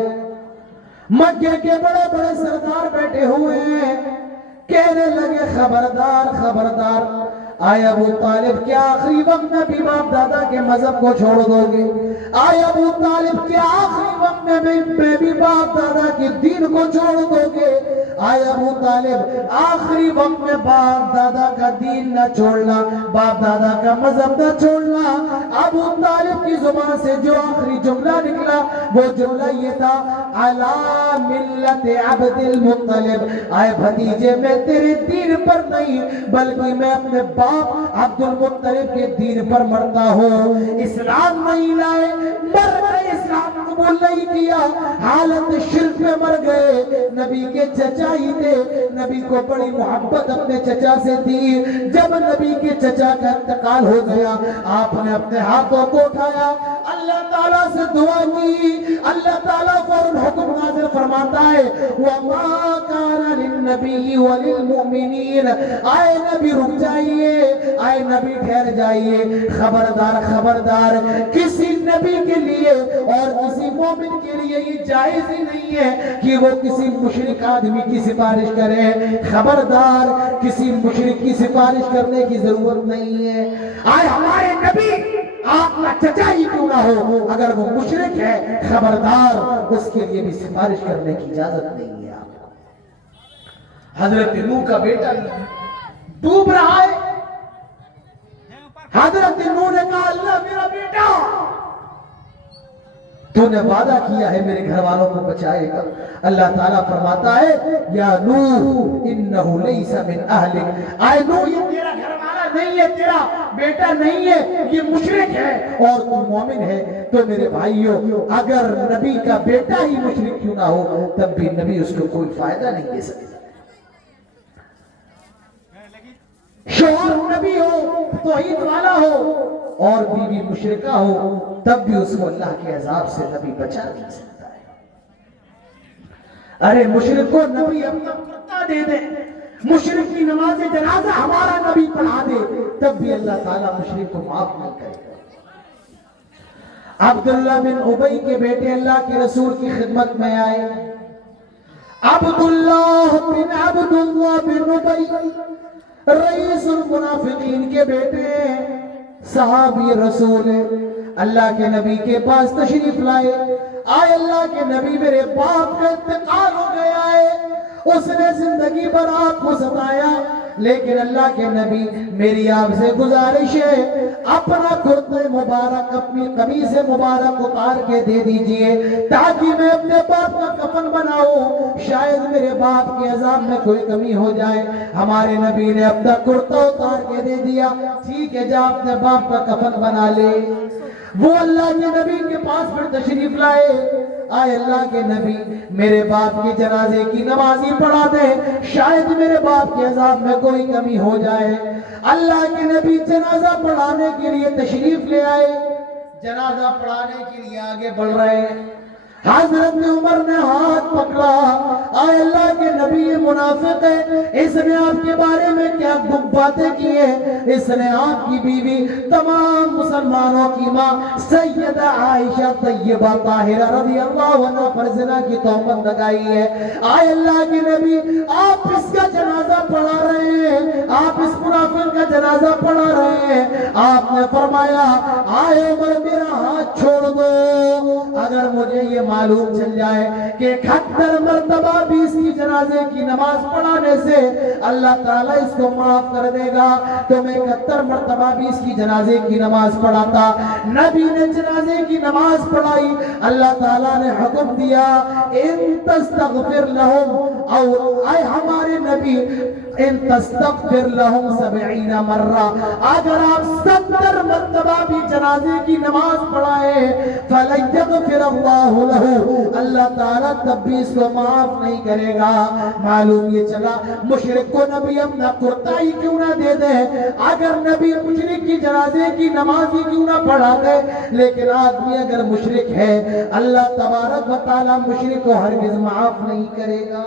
مکے کے بڑے بڑے سردار بیٹھے ہوئے ہیں، کہنے لگے خبردار خبردار، آئے ابو طالب کیا آخری وقت میں بھی باپ دادا کے مذہب کو چھوڑ دو گے؟ آئے ابو طالب کیا آخری وقت میں بھی باپ دادا کے دین کو چھوڑ دو گے؟ آئے ابو طالب آخری وقت میں باپ دادا کا دین نہ چھوڑنا، باپ دادا کا مذہب نہ چھوڑنا۔ ابو طالب کی زبان سے جو آخری جملہ نکلا وہ جملہ یہ تھا، علی ملت عبد المطلب، آئے بھتیجے میں تیرے دین پر نہیں بلکہ میں اپنے باپ عبد المطلب کے دین پر مرتا ہوں۔ اسلام نہیں لائے، مر گئے، اسلام قبول نہیں کیا، حالت شرک میں مر گئے۔ نبی کے چچا ہی تھے، نبی کو بڑی محبت اپنے چچا سے تھی۔ جب نبی کے چچا کا انتقال ہو گیا، آپ نے اپنے ہاتھوں کو اٹھایا، اللہ تعالیٰ سے دعا کی، اللہ تعالیٰ فوراً حکم نازل فرماتا ہے وَمَا كَانَ لِلنَّبِيِّ وَلِلْمُؤْمِنِينَ، آئے نبی رک جائیے، آئے نبی ٹھہر جائیے، خبردار خبردار، کسی نبی کے لیے اور کسی مومن کے لیے یہ جائز ہی نہیں ہے کہ وہ کسی مشرک آدمی کی سفارش کرے، خبردار کسی مشرک کی سفارش کرنے کی ضرورت نہیں ہے۔ آئے ہمارے نبی آپ کا چچا ہی کیوں نہ ہو، اگر وہ مشرک ہے خبردار اس کے لیے بھی سفارش کرنے کی اجازت نہیں ہے۔ آپ کو حضرت نوح کا بیٹا ڈوب رہا ہے، حضرت نوح نے کہا اللہ میرا بیٹا تو نے وعدہ کیا ہے میرے گھر والوں کو بچائے گا۔ اللہ تعالیٰ فرماتا ہے یا نوح انہو لیس من اہلک، آئے نوح یہ تیرا گھر والا نہیں ہے، تیرا بیٹا نہیں ہے، یہ مشرک ہے اور تو مومن ہے۔ تو میرے بھائیوں اگر نبی کا بیٹا ہی مشرک کیوں نہ ہو تب بھی نبی اس کو کوئی فائدہ نہیں دے سکتا۔ شوہر نبی ہو، توحید والا ہو اور بیوی مشرکہ ہو تب بھی اس کو اللہ کے عذاب سے نبی بچا نہیں سکتا ہے۔ ارے مشرک کو نبی اپنا کرتا دے دے، مشرک کی نماز جنازہ ہمارا نبی پڑھا دے تب بھی اللہ تعالیٰ مشرک کو معاف نہیں کرے گا۔ عبداللہ بن ابی کے بیٹے اللہ کے رسول کی خدمت میں آئے، عبداللہ بن ابی رئیس المنافقین کے بیٹے صحابی رسول اللہ کے نبی کے پاس تشریف لائے، آئے اللہ کے نبی میرے باپ کا انتقال ہو گیا ہے، اس نے زندگی بھر آپ کو ستایا، لیکن اللہ کے نبی میری آپ سے گزارش ہے اپنا کرتے مبارک اپنی قمیص مبارک اتار کے دے دیجئے تاکہ میں اپنے باپ کا کفن بناؤں، شاید میرے باپ کے عذاب میں کوئی کمی ہو جائے۔ ہمارے نبی نے اپنا کرتا اتار کے دے دیا، ٹھیک ہے جا اپنے باپ کا کفن بنا لے۔ وہ اللہ کے نبی کے پاس پھر تشریف لائے، آئے اللہ کے نبی میرے باپ کے جنازے کی نمازی پڑھا دے، شاید میرے باپ کے عذاب میں کوئی کمی ہو جائے۔ اللہ کے نبی جنازہ پڑھانے کے لیے تشریف لے آئے، جنازہ پڑھانے کے لیے آگے بڑھ رہے ہیں۔ حضرت عمر نے ہاتھ پکڑا، آئے اللہ کے نبی یہ منافق ہے، اس نے آپ کے بارے میں کیا باتیں کی ہے؟ اس نے آپ کی بیوی تمام مسلمانوں کی ماں سیدہ عائشہ طیبہ طاہرہ رضی اللہ عنہ پر زنا کی تہمت لگائی ہے۔ آئے اللہ کے نبی آپ اس کا جنازہ پڑھا رہے ہیں، آپ اس منافق کا جنازہ پڑھا رہے ہیں، آپ نے فرمایا آئے عمر میرا ہاتھ چھوڑ دو، اگر مجھے یہ معلوم چل جائے کہ 71 مرتبہ بھی اس کی جنازے کی نماز پڑھانے سے اللہ تعالیٰ اس کو معاف کر دے گا تو میں 71 مرتبہ بھی اس کی جنازے کی نماز پڑھاتا۔ نبی نے جنازے کی نماز پڑھائی، اللہ تعالیٰ نے حکم دیا ان تستغفر لہم، اور اے ہمارے نبی ان تستغفر لہم 70 مرہ، اگر آپ 70 مرتبہ بھی جنازے کی نماز پڑھائے فَلَن يَغْفِرَ اللَّهُ لَهُ، اللہ تعالیٰ تب بھی اس کو معاف نہیں کرے گا۔ معلوم یہ چلا مشرک کو نبی اپنا کرتا ہی کیوں نہ دے دے، اگر نبی مشرک کی جنازے کی نماز ہی کیوں نہ پڑھا دے، لیکن آدمی اگر مشرک ہے اللہ تبارک و تعالیٰ مشرک کو ہرگز معاف نہیں کرے گا۔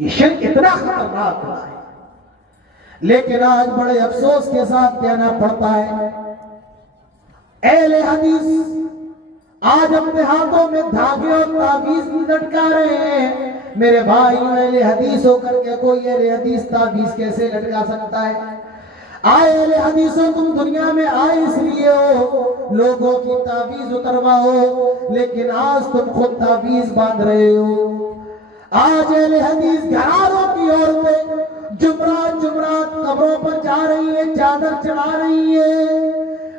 یہ شرک اتنا خطرناک ہے، لیکن آج بڑے افسوس کے ساتھ کہنا پڑتا ہے اہل حدیث آج اپنے ہاتھوں میں دھاگے اور تعویذ لٹکا رہے ہیں۔ میرے بھائی اہل حدیث ہو کر کے کوئی اہل حدیث تعویذ کیسے لٹکا سکتا ہے؟ آئے اہل حدیثوں تم دنیا میں آئے اس لیے ہو لوگوں کی تعویذ اترواؤ، لیکن آج تم خود تعویذ باندھ رہے ہو۔ آج اہل حدیث گھرانوں کی عورتیں جمعرات قبروں پر جا رہی ہیں، چادر چڑھا رہی ہیں۔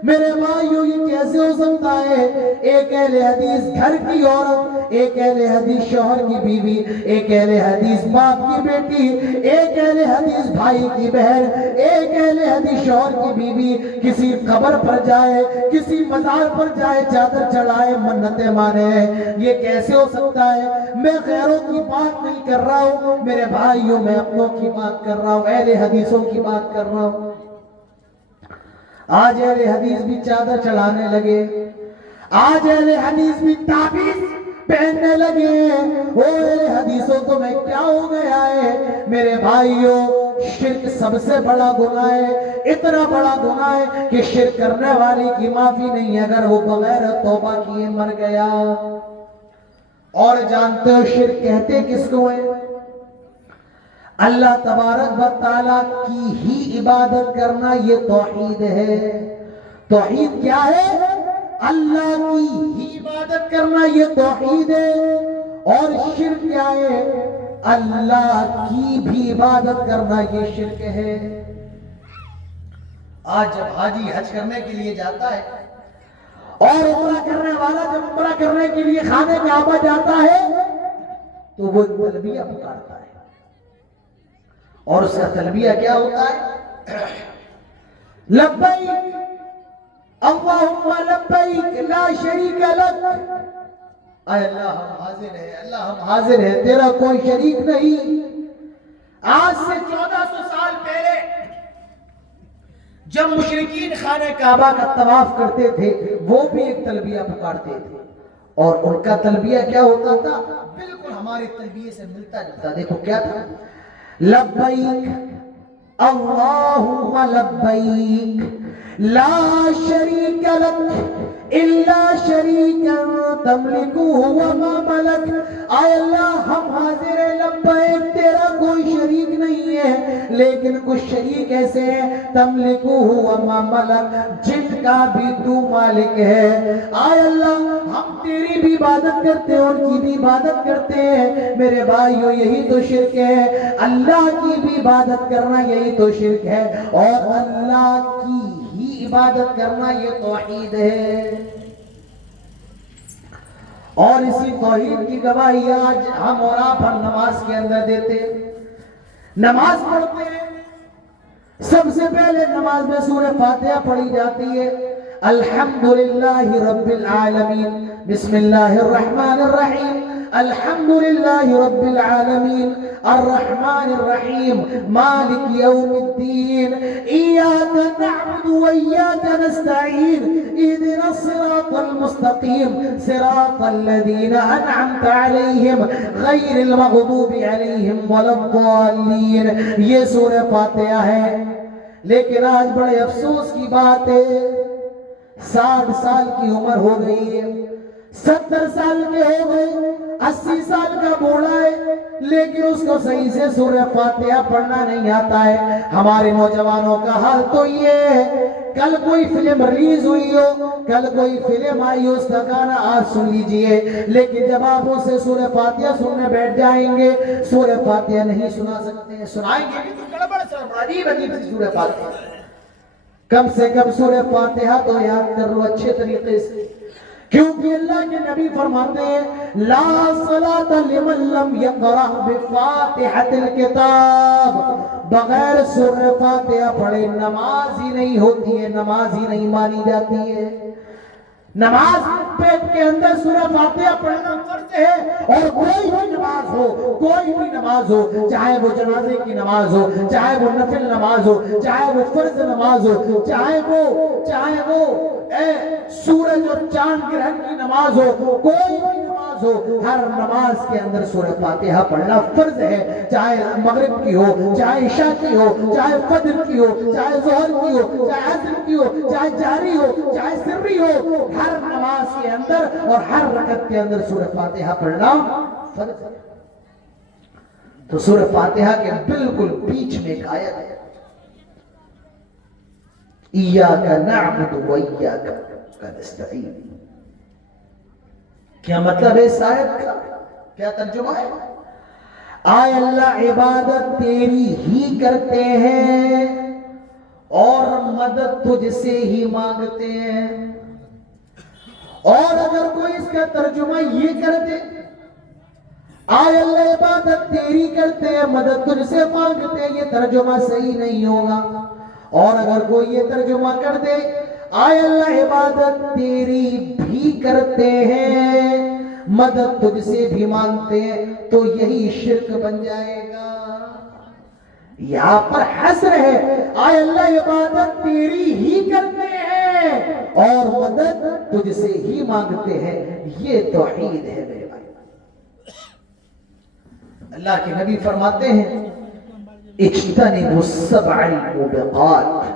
میرے بھائیوں یہ کیسے ہو سکتا ہے؟ ایک اہل حدیث گھر کی عورت، ایک اہل حدیث شوہر کی بیوی، ایک اہل حدیث باپ کی بیٹی، ایک اہل حدیث بھائی کی بہن، ایک اہل حدیث شوہر کی بیوی کسی قبر پر جائے، کسی مزار پر جائے، چادر چڑھائے، منتیں مانے۔ یہ کیسے ہو سکتا ہے؟ میں غیروں کی بات نہیں کر رہا ہوں میرے بھائیوں، میں اپنوں کی بات کر رہا ہوں، اہل حدیثوں کی بات کر رہا ہوں۔ آج اہل حدیث بھی چادر چڑھانے لگے، آج اہل حدیث بھی تعویذ پہننے لگے۔ وہ اہل حدیثوں تو میں کیا ہو گیا ہے؟ میرے بھائیوں شرک سب سے بڑا گناہ ہے، اتنا بڑا گناہ ہے کہ شرک کرنے والے کی معافی نہیں اگر وہ بغیر توبہ کیے مر گیا۔ اور جانتے ہو شرک کہتے کس کو ہے؟ اللہ تبارک و تعالیٰ کی ہی عبادت کرنا، یہ توحید ہے۔ توحید کیا ہے؟ اللہ کی ہی عبادت کرنا، یہ توحید ہے۔ اور شرک کیا ہے؟ اللہ کی بھی عبادت کرنا، یہ شرک ہے۔ آج جب حاجی حج کرنے کے لیے جاتا ہے اور عمرہ کرنے والا جب عمرہ کرنے کے لیے خانے کعبہ جاتا ہے تو وہ تلبیہ پکارتا ہے، اور اس کا تلبیہ کیا ہوتا ہے؟ لبیک اللہم لبیک لا شریک لک، اے اللہ ہم حاضر ہیں، اللہ ہم حاضر ہیں، تیرا کوئی شریک نہیں۔ آج سے 1400 سال پہلے جب مشرکین خانہ کعبہ کا طواف کرتے تھے وہ بھی ایک تلبیہ پکارتے تھے، اور ان کا تلبیہ کیا ہوتا تھا؟ بالکل ہمارے تلبیہ سے ملتا جلتا۔ دیکھو کیا تھا؟ لبیک اللہم لبیک لا شریک لک الا شریکا تملکہ وما ملک، اے اللہ ہم حاضر ہیں، لبیک تیرا کوئی شریک نہیں ہے، لیکن کچھ شریک ایسے ہیں تملکہ وما ملک جن کا بھی تو مالک ہے۔ اے اللہ ہم تیری بھی عبادت کرتے ہیں، ان کی بھی عبادت کرتے ہیں۔ میرے بھائیو یہی تو شرک ہے، اللہ کی بھی عبادت کرنا یہی تو شرک ہے، اور اللہ کی ہی عبادت کرنا یہ توحید ہے۔ اور اسی توحید کی گواہی آج ہم اور آپ ہم نماز کے اندر دیتے ہیں۔ نماز پڑھتے ہیں، سب سے پہلے نماز میں سورہ فاتحہ پڑھی جاتی ہے، الحمدللہ رب العالمین، بسم اللہ الرحمن الرحیم، الحمدللہ رب العالمین الرحمن الرحیم مالک یوم الدین ایاک نعبد نعبد وإياك نستعين اهدنا الصراط المستقيم صراط الذين أنعمت عليهم غير المغضوب عليهم ولا الضالين. یہ سورہ فاتحہ ہے. لیکن آج بڑے افسوس کی بات ہے 60 سال کی عمر ہو گئی ہے, 70 سال کے ہو گئے, 80 سال کا بوڑھا ہے, لیکن اس کو صحیح سے سورہ فاتحہ پڑھنا نہیں آتا ہے. ہمارے نوجوانوں کا حال تو یہ ہے, کل کوئی فلم ریلیز ہوئی ہو, کل کوئی فلم آئی ہو, اس کا گانا آج سن لیجئے, لیکن جب آپ اسے سورہ فاتحہ سننے بیٹھ جائیں گے سورہ فاتحہ نہیں سنا سکتے ہیں. سنائیں گے بھی تو گڑبڑ سے عجیب عجیب سی سورہ فاتحہ. کم سے کم سورہ فاتحہ تو یاد کر لو اچھے طریقے سے, کیونکہ اللہ کے نبی فرماتے ہیں لا صلاۃ لمن لم یقرأ بفاتحۃ الکتاب, بغیر سورہ فاتحہ پڑھے نماز ہی نہیں ہوتی ہے, نماز ہی نہیں مانی جاتی ہے. نماز کے اندر سورہ فاتحہ پڑھنا فرض ہے, اور کوئی بھی نماز ہو, کوئی بھی نماز ہو, چاہے وہ جنازے کی نماز ہو, چاہے وہ نفل نماز ہو, چاہے وہ فرض نماز ہو, چاہے وہ سورج اور چاند گرہن کی نماز ہو, کوئی بھی نماز ہو, ہر نماز کے اندر سورہ فاتحہ پڑھنا فرض ہے. چاہے مغرب کی ہو, چاہے عشاء کی ہو, چاہے فجر کی ہو, چاہے ظہر کی ہو, چاہے عصر کی ہو, چاہے جاری ہو, چاہے سری ہو, ہر نماز کے اندر اور ہر رکعت کے اندر سورہ فاتحہ پڑھنا فرض ہے. تو سورہ فاتحہ کے بالکل بیچ میں ایک آیت ہے ایاک نعبد و ایاک نستعین. کیا مطلب ہے اس آیت کا, کیا ترجمہ ہے؟ آئے اللہ عبادت تیری ہی کرتے ہیں اور مدد تجھ سے ہی مانگتے ہیں. اور اگر کوئی اس کا ترجمہ یہ کر دے آئے اللہ عبادت تیری کرتے ہیں مدد تجھ سے مانگتے ہیں, یہ ترجمہ صحیح نہیں ہوگا. اور اگر کوئی یہ ترجمہ کر دے آئے اللہ عبادت تیری بھی کرتے ہیں مدد تجھ سے بھی مانگتے ہیں, تو یہی شرک بن جائے گا. یہاں پر حصر ہے, آئے اللہ عبادت تیری ہی کرتے ہیں اور مدد تجھ سے ہی مانگتے ہیں, یہ توحید ہے میرے بھائی. اللہ کے نبی فرماتے ہیں اجتنبوا السبع الموبقات,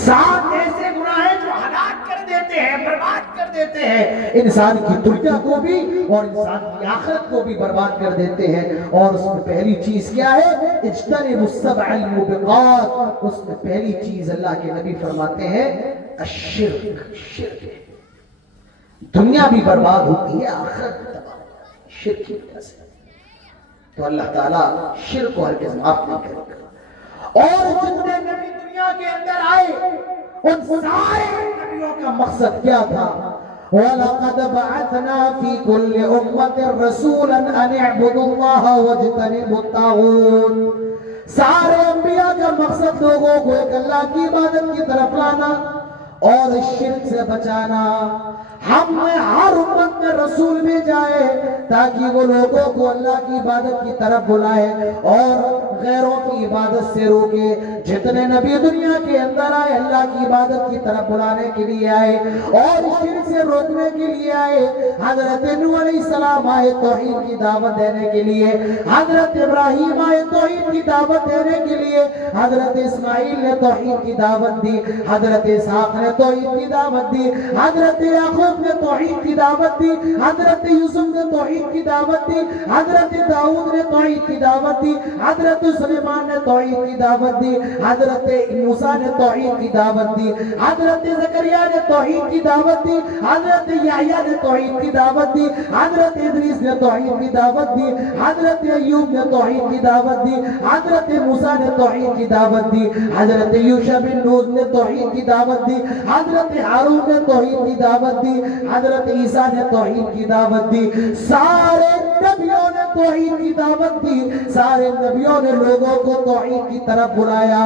7 ایسے گناہ ہیں جو ہلاک کر دیتے ہیں, برباد کر دیتے ہیں, انسان کی دنیا کو بھی اور انسان کی آخرت کو بھی برباد کر دیتے ہیں. اور اس میں پہلی چیز کیا ہے؟ اجتنبوا السبع الموبقات. اس میں پہلی چیز اللہ کے نبی فرماتے ہیں الشرک, شرک. دنیا بھی برباد ہوتی ہے, آخرت بھی تباہ ہوتی ہے شرک کی وجہ سے. تو اللہ تعالیٰ شرک کو ہرگز معاف نہیں کرے گا. اور جتنے نبی دنیا کے اندر آئے ان سارے نبیوں کا مقصد کیا تھا؟ وَلَقَدْ بَعَثْنَا فِي كُلِّ أُمَّةٍ رَسُولًا أَنِ اعْبُدُوا اللَّهَ وَاجْتَنِبُوا الطَّاغُوتَ. سارے انبیاء کا مقصد لوگوں کو ایک اللہ کی عبادت کی طرف لانا اور شرک سے بچانا. ہم نے ہر امت میں رسول میں جائے تاکہ وہ لوگوں کو اللہ کی عبادت کی طرف بلائے اور غیروں کی عبادت سے روکے. جتنے نبی دنیا کے اندر آئے اللہ کی عبادت کی طرف بلانے کے لیے آئے اور شرک سے روکنے کے لیے آئے. حضرت نوح علیہ السلام آئے توحید کی دعوت دینے کے لیے, حضرت ابراہیم آئے توحید کی دعوت دینے کے لیے, حضرت اسماعیل نے توحید کی دعوت دی, حضرت اسحاق نے توحید کی دعوت دی, حضرت یعقوب نے توحید کی دعوت دی, حضرت یوسف نے توحید کی دعوت دی, حضرت داؤد نے توحید کی دعوت دی, حضرت سلیمان نے توحید کی دعوت دی, حضرت موسیٰ نے توحید کی دعوت دی, حضرت زکریا نے توحید کی دعوت دی, حضرت یحییٰ نے توحید کی دعوت دی, حضرت ادریس نے توحید کی دعوت دی, حضرت ایوب نے توحید کی دعوت دی, حضرت موسیٰ نے توحید کی دعوت دی, حضرت یوشع بن نون نے توحید کی دعوت دی, حضرت ہارون نے توحید کی دعوت دی, حضرت عیسیٰ نے توحید کی دعوت دی. سارے نبیوں نے توحید کی دعوت دی, سارے نبیوں نے لوگوں کو توحید کی طرف بلایا،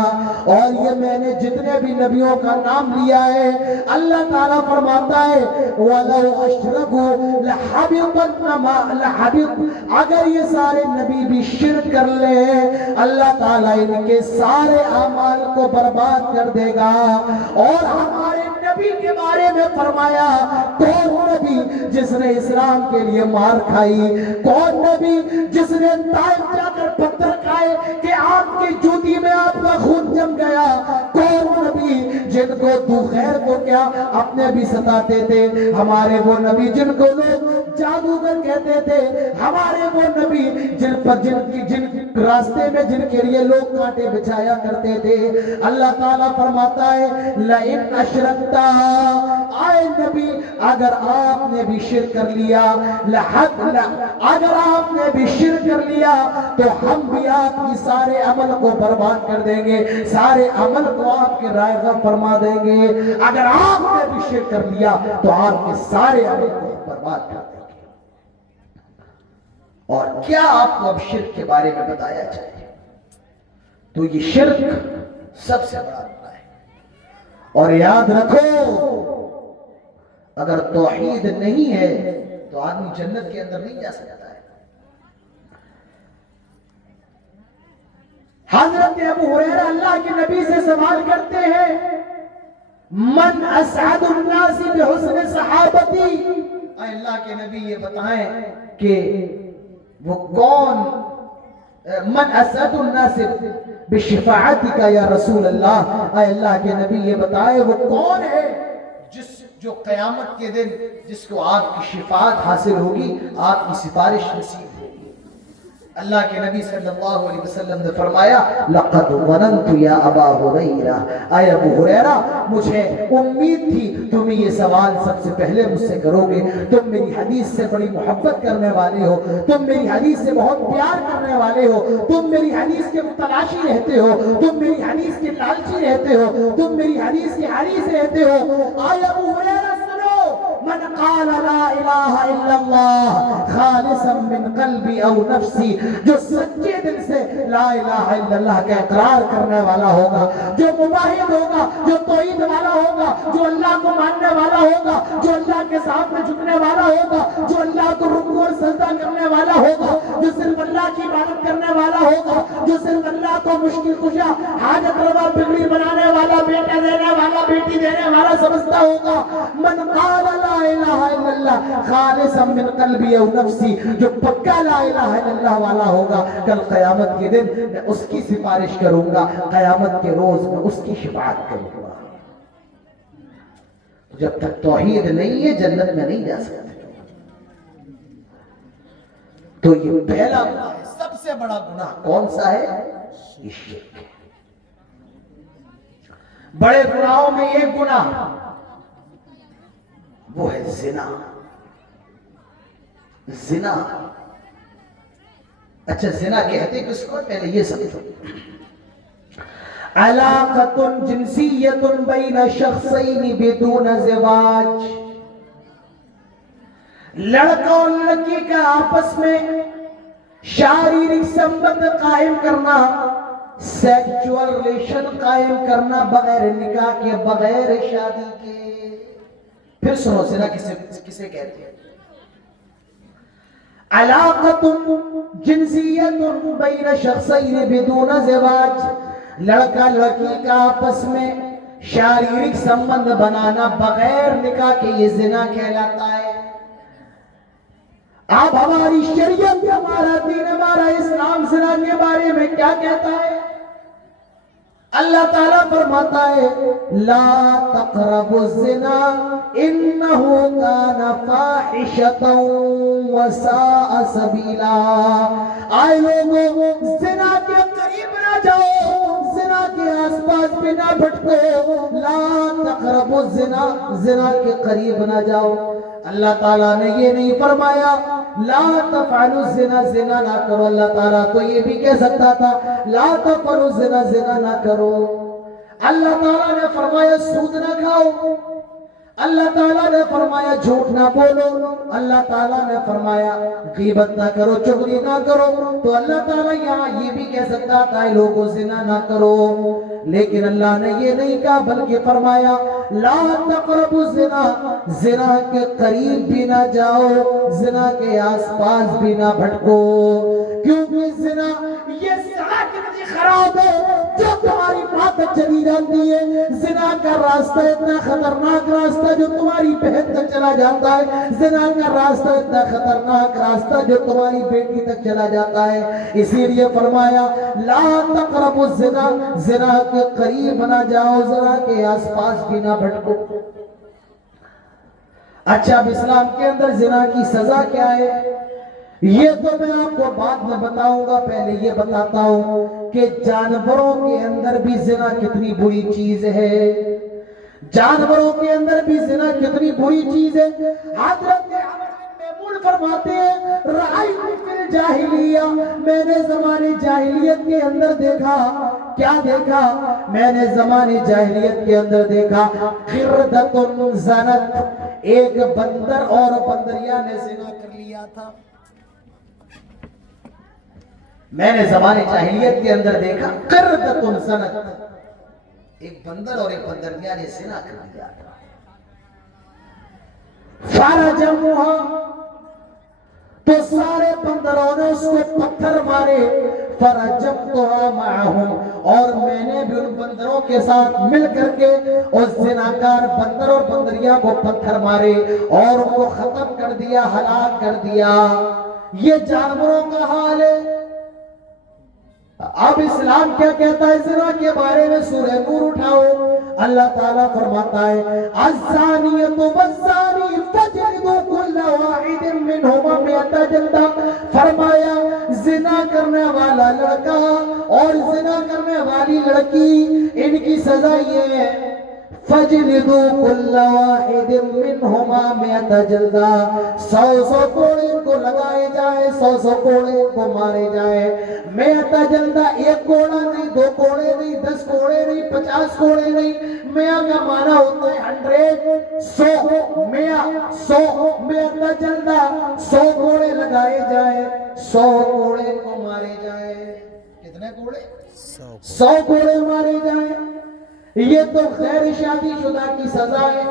اور یہ میں نے جتنے بھی نبیوں کا نام لیا ہے، اللہ تعالیٰ فرماتا ہے وَلَوْ أَشْرَكُوا لَحَبِطَ مَا لَحَبِطَ، اگر یہ سارے نبی بھی شرک کر لے اللہ تعالیٰ ان کے سارے اعمال کو برباد کر دے گا۔ اور ہمارے نبی کے بارے میں فرمایا کون نبی جس نے اسلام کے لیے مار کھائی، کون نبی جس نے طائف جا کر پتھر کھائے کہ آپ کی جوتی میں آپ کا خون جم گیا، کون نبی جن کو دوخیر کو کیا اپنے بھی ستاتے تھے، ہمارے وہ نبی جن کو لوگ جادوگر کہتے تھے، ہمارے وہ نبی جن راستے میں جن کے لیے لوگ کانٹے بچھایا کرتے تھے۔ اللہ تعالیٰ فرماتا ہے لَإِنْ أَشْرَكْتَ، آئے نبی اگر آپ نے بھی شرک کر لیا، اگر آپ نے بھی شرک کر لیا تو ہم بھی آپ کی سارے عمل کو برباد کر دیں گے، سارے عمل کو آپ کے رائگاں فرما دیں گے۔ اگر آپ نے بھی شرک کر لیا تو آپ کے سارے عمل کو برباد کر دیں گے۔ اور کیا آپ کو اب شرک کے بارے میں بتایا جائے تو یہ شرک سب سے بڑا گناہ ہے۔ اور یاد رکھو اگر توحید نہیں ہے تو آدمی جنت کے اندر نہیں جا سکتا ہے۔ حضرت ابو ہریرہ اللہ کے نبی سے سوال کرتے ہیں من اسعد الناس بحسن صحابتی، اے اللہ کے نبی یہ بتائیں کہ وہ کون، من اسعد الناس بشفاعتک یا رسول اللہ، اے اللہ کے نبی یہ بتائیں وہ کون ہے جو قیامت کے دن جس کو آپ کی شفاعت حاصل ہوگی، آپ کی سفارش نصیب ہوگی۔ اللہ کے نبی صلی اللہ علیہ وسلم نے فرمایا لقد ظننت یا ابا ہریرہ، اے ابو ہریرہ مجھے امید تھی تم یہ سوال سب سے پہلے مجھ سے کرو گے، تم میری حدیث سے بڑی محبت کرنے والے ہو، تم میری حدیث سے بہت پیار کرنے والے ہو، تم میری حدیث کے متلاشی رہتے ہو، تم میری حدیث کے لالچی رہتے ہو، تم میری حدیث کے حریص رہتے ہو۔ اے ابو ہریرہ من قال لا الہ الا اللہ خالصا من قلبی او نفسی، جو سچے دل سے لا الہ الا اللہ کا اقرار کرنے والا ہوگا، جو موحد ہوگا، جو توحید والا ہوگا، جو اللہ کو ماننے والا ہوگا، جو اللہ کے ساتھ میں جھکنے والا ہوگا، جو اللہ کو رکوع اور سجدہ کرنے والا ہوگا، جو صرف اللہ کی عبادت کرنے والا ہوگا، جو صرف اللہ کو مشکل کشا، حاجت روا، بگڑی بنانے والا، بیٹا دینے والا، بیٹی دینے والا سمجھتا ہوگا۔ من قال لا الہ الا اللہ خالصا من قلبی او نفسی، جو پکا لا الہ الا اللہ والا ہوگا کل قیامت کے دن میں اس کی سفارش کروں گا، قیامت کے روز میں اس کی شفاعت کروں گا۔ جب تک توحید نہیں ہے جنت میں نہیں جا سکتے۔ تو یہ پہلا گناہ ہے، سب سے بڑا گناہ کون سا ہے؟ یہ شرک ہے۔ بڑے گناہوں میں ایک گناہ وہ ہے زنا۔ زنا، اچھا زنا کہتے کس کو؟ پہلے یہ سمجھو، علاقۃ جنسیۃ بین شخصین بدون زواج، لڑکا اور لڑکی کا آپس میں شاریرک سمبند قائم کرنا، سیکچول ریلیشن قائم کرنا بغیر نکاح کے، بغیر شادی کے۔ پھر سنو زنا کسے کہتے ہیں؟ علاقۃ جنسیۃ بین شخصین بدون زواج، لڑکا لڑکی کا آپس میں شاریرک سمبند بنانا بغیر نکاح کے، یہ زنا کہلاتا ہے۔ اب ہماری شریعت، ہمارا دین، ہمارا اسلام زنا کے بارے میں کیا کہتا ہے؟ اللہ تعالیٰ فرماتا ہے لا تقربوا الزنا انہ کان فاحشۃ وساء سبیلا، آئے لوگوں زنا کے قریب نہ جاؤ، زنا کے آس پاس بھی نہ بھٹکو، لا تقربوا الزنا، زنا کے قریب نہ جاؤ۔ اللہ تعالیٰ نے یہ نہیں فرمایا لا تفعلوا الزنا، زنا نہ کرو، اللہ تعالیٰ تو یہ بھی کہہ سکتا تھا لا تفعلوا الزنا، زنا نہ کرو۔ اللہ تعالیٰ نے فرمایا سود نہ کھاؤ، اللہ تعالیٰ نے فرمایا جھوٹ نہ بولو، اللہ تعالیٰ نے فرمایا غیبت نہ کرو، چغلی نہ کرو، تو اللہ تعالیٰ یہاں یہ بھی کہہ سکتا تھا لوگوں زنا نہ کرو، لیکن اللہ نے یہ نہیں کہا، بلکہ فرمایا لا تقربوا الزنا، زنا کے قریب بھی نہ جاؤ، زنا کے آس پاس بھی نہ بھٹکو، کیونکہ زنا یہ سڑک اتنی خراب ہے جو تمہاری ماں تک چلی جاتی ہے، زنا کا راستہ اتنا خطرناک راستہ جو تمہاری بہن تک چلا جاتا ہے، زنا کا راستہ اتنا خطرناک راستہ جو تمہاری بیٹی تک چلا جاتا ہے، اسی لیے فرمایا لا تقربوا الزنا، زنا کے قریب نہ جاؤ، زنا کے آس پاس بھی نہ بھٹکو۔ اچھا اب اسلام کے اندر زنا کی سزا کیا ہے یہ تو میں آپ کو بعد میں بتاؤں گا، پہلے یہ بتاتا ہوں کہ جانوروں کے اندر بھی زنا کتنی بری چیز ہے، جانوروں کے اندر بھی زنا کتنی بری چیز ہے۔ حضرت میمون فرماتے ہیں رأیت فی الجاہلیہ، میں نے زمانے جاہلیت کے اندر دیکھا، کیا دیکھا؟ میں نے زمانے جاہلیت کے اندر دیکھا قردۃ زنت، ایک بندر اور بندریا نے زنا کر لیا تھا۔ میں نے زمانے جاہلیت کے اندر دیکھا قردۃ زنت، ایک بندر اور ایک بندریا نے زنا کر لیا تھا۔ فرجموها، تو سارے بندروں نے اس کو پتھر مارے، فرجمتها معهم، اور میں نے بھی ان بندروں کے ساتھ مل کر کے اس زناکار بندر اور بندریا کو پتھر مارے اور ان کو ختم کر دیا، ہلاک کر دیا۔ یہ جانوروں کا حال ہے۔ اب اسلام کیا کہتا ہے زنا کے بارے میں؟ سورہ نور اٹھاؤ، اللہ تعالیٰ فرماتا ہے الزانیۃ والزانی فاجلدوا کل واحد منہما مئۃ جلدہ، فرمایا زنا کرنے والا لڑکا اور زنا کرنے والی لڑکی، ان کی سزا یہ ہے فاجلدوا کل واحد منہما مئۃ جلدہ، 100 کوڑے ان کو لگائے جائے، 100 کوڑے ان کو مارے جائے۔ مئۃ جلدہ، ایک کوڑا نہیں، 2 کوڑے نہیں، 10 کوڑے نہیں، 50 کوڑے نہیں، مئہ کا معنی ہوتا ہے 100، 100 مئۃ جلدہ، 100 کوڑے لگائے جائے، 100 کوڑے کو مارے جائے۔ کتنے کوڑے؟ 100 کوڑے مارے جائیں۔ یہ تو غیر شادی شدہ کی سزا ہے،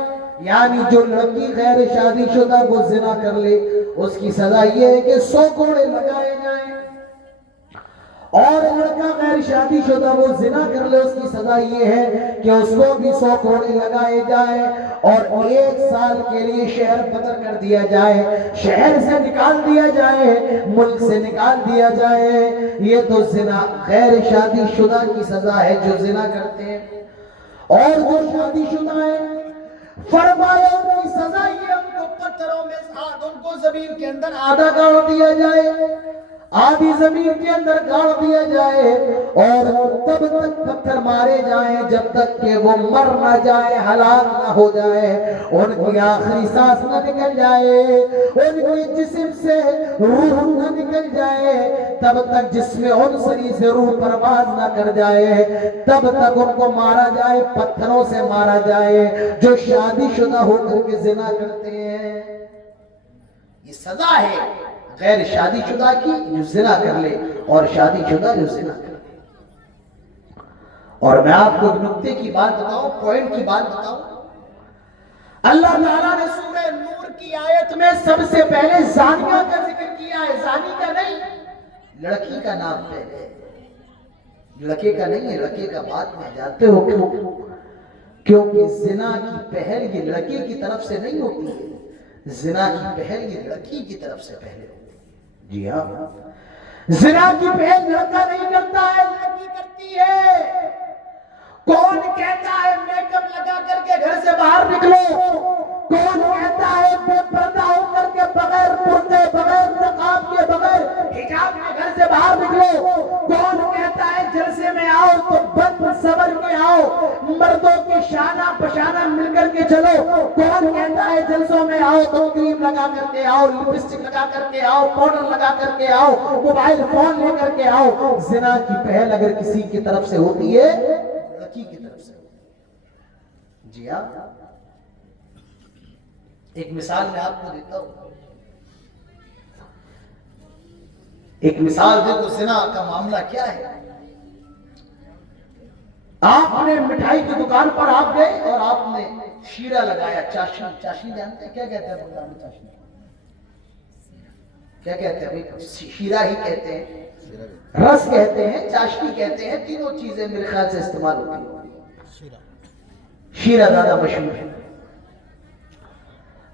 یعنی جو لڑکی غیر شادی شدہ وہ زنا کر لے اس کی سزا یہ ہے کہ 100 کوڑے لگائے جائیں، اور لڑکا غیر شادی شدہ وہ زنا کر لے اس کی سزا یہ ہے کہ اس کو بھی 100 کوڑے لگائے جائیں اور 1 سال کے لیے شہر بدر کر دیا جائے، شہر سے نکال دیا جائے، ملک سے نکال دیا جائے۔ یہ تو زنا غیر شادی شدہ کی سزا ہے جو زنا کرتے ہیں، اور جو شادی شدہ ہیں فرمایا ان کی سزا یہ ان کو پتھروں میں ساتھ ان کو زمین کے اندر آدھا گاڑ دیا جائے، آدھی زمین کے اندر گاڑ دیا جائے، اور تب تک پتھر مارے جائیں جب تک کہ وہ مر نہ جائے، ہلاک نہ ہو جائے، ان کی آخری سانس نہ نکل جائے، ان کے جسم سے روح نہ نکل جائے، تب تک جسم عنصری سے روح پرواز نہ کر جائے، تب تک ان کو مارا جائے، پتھروں سے مارا جائے۔ جو شادی شدہ ہو کر کے زنا کرتے ہیں یہ سزا ہے غیر شادی شدہ کی جو زنا کر لے، اور شادی شدہ جو زنا کر لے۔ اور میں آپ کو ایک نکتے کی بات بتاؤں، پوائنٹ کی بات بتاؤں، اللہ تعالیٰ نے سورہ نور کی آیت میں سب سے پہلے زانیہ کا ذکر کیا ہے، زانی کا نہیں، لڑکی کا نام پہلے، لڑکے کا نہیں ہے، لڑکے کا بعد میں۔ جانتے ہو کیوں؟ کیونکہ زنا کی پہل یہ لڑکے کی طرف سے نہیں ہوتی ہے، زنا کی پہل یہ لڑکی کی طرف سے پہلے ہوتی ہے۔ جی ہاں، زنا کی پہل لڑکا نہیں کرتا ہے، لڑکی کرتی ہے۔ کون کہتا ہے میک اپ لگا کر کے گھر سے باہر نکلو؟ کون کہتا ہے بے پردہ ہو کر کے بغیر پردے، بغیر نقاب کے، بغیر حجاب کے گھر سے باہر نکلو؟ کون کہتا ہے جلسے میں آؤ تو بند صبر کے آؤ، مردوں کی شانہ بشانہ مل کر کے چلو؟ کون کہتا ہے جلسوں میں آؤ تو کریم لگا کر کے آؤ، لپسٹک لگا کر کے آؤ، پاؤڈر لگا کر کے آؤ، موبائل فون لے کر کے آؤ؟ زنا کی پہل اگر کسی کی طرف سے ہوتی ہے، لڑکی کی طرف سے، جی ہاں، ایک مثال میں آپ کو دیتا ہوں، ایک مثال دیکھو زنا کا معاملہ کیا ہے۔ آپ نے مٹھائی کی دکان پر آپ گئے اور آپ نے شیرہ لگایا، چاشنی جانتے ہیں کیا کہتے ہیں بنگلہ میں؟ چاشنی کیا کہتے ہیں بھائی؟ شیرہ ہی کہتے ہیں، رس کہتے ہیں، چاشنی کہتے ہیں، تینوں چیزیں میرے خیال سے استعمال ہوتی ہیں۔ شیرہ زیادہ مشہور ہے۔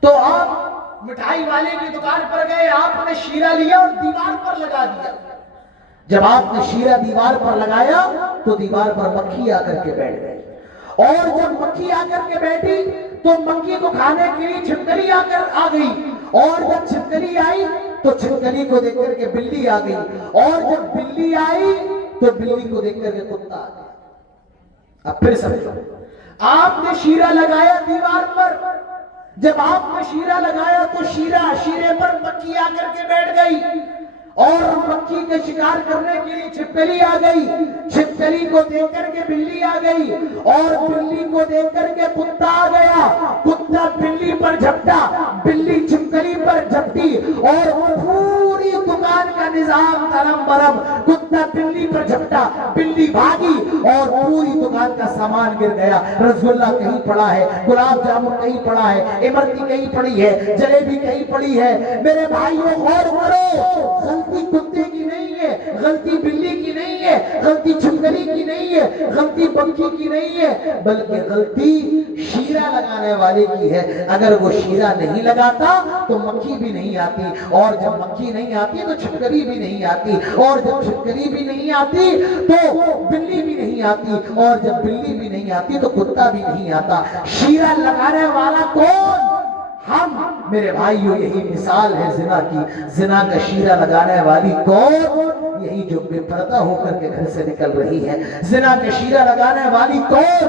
تو آپ مٹھائی والے کی دکان پر گئے، آپ نے شیرہ لیا اور دیوار پر لگا دیا۔ جب آپ نے شیرہ دیوار پر لگایا تو دیوار پر مکھی آ کر کے بیٹھ گئی، اور جب مکھی آ کر کے بیٹھی تو مکھی کو کھانے کے لیے چھپکلی آ گئی، اور جب چھپکلی آئی تو چھپکلی کو دیکھ کر کے بلی آ گئی، اور جب بلی آئی تو بلی کو دیکھ کر کے کتا آ گیا۔ اب پھر سمجھو، آپ نے شیرہ لگایا دیوار پر، جب آپ نے شیرہ لگایا تو شیرے پر مکھی آ کر کے بیٹھ گئی، اور مکھی کے شکار کرنے کے لیے چھپکلی آ گئی، چھپکلی کو دیکھ کر کے بلی آ گئی، اور بلی کو دیکھ کر کے کتا آ گیا، کتا بلی پر جھپٹا، بلی چھپکلی پر جھپٹی، اور پوری دکان کا نظام ترم برم، کتا بلی پر جھپٹا، بلی بھاگی اور پوری دکان کا سامان گر گیا۔ رسگلہ کہیں پڑا ہے، گلاب جامن کہیں پڑا ہے، امرتی کہیں پڑی ہے، جلیبی کہیں پڑی ہے۔ میرے بھائیوں غور کرو، غلطی کتے کی نہیں ہے، غلطی بلی کی نہیں ہے، غلطی چھپکلی کی نہیں ہے، غلطی مکھی کی نہیں ہے، بلکہ غلطی شیرہ لگانے والے کی ہے۔ اگر وہ شیرہ نہیں لگاتا تو مکھی بھی نہیں آتی، اور جب مکھی نہیں آتی تو چھپکلی بھی نہیں آتی، اور جب چھپکلی بھی نہیں آتی تو بلی بھی نہیں آتی، اور جب بلی بھی نہیں آتی تو کتا بھی نہیں آتا۔ شیرہ لگانے والا کون؟ ہم۔ میرے بھائیو یہی مثال ہے زنا کی، زنا کا شیرہ لگانے والی کون؟ یہی جو بے پردہ ہو کر کے گھر سے نکل رہی ہے۔ زنا کا شیرہ لگانے والی کون؟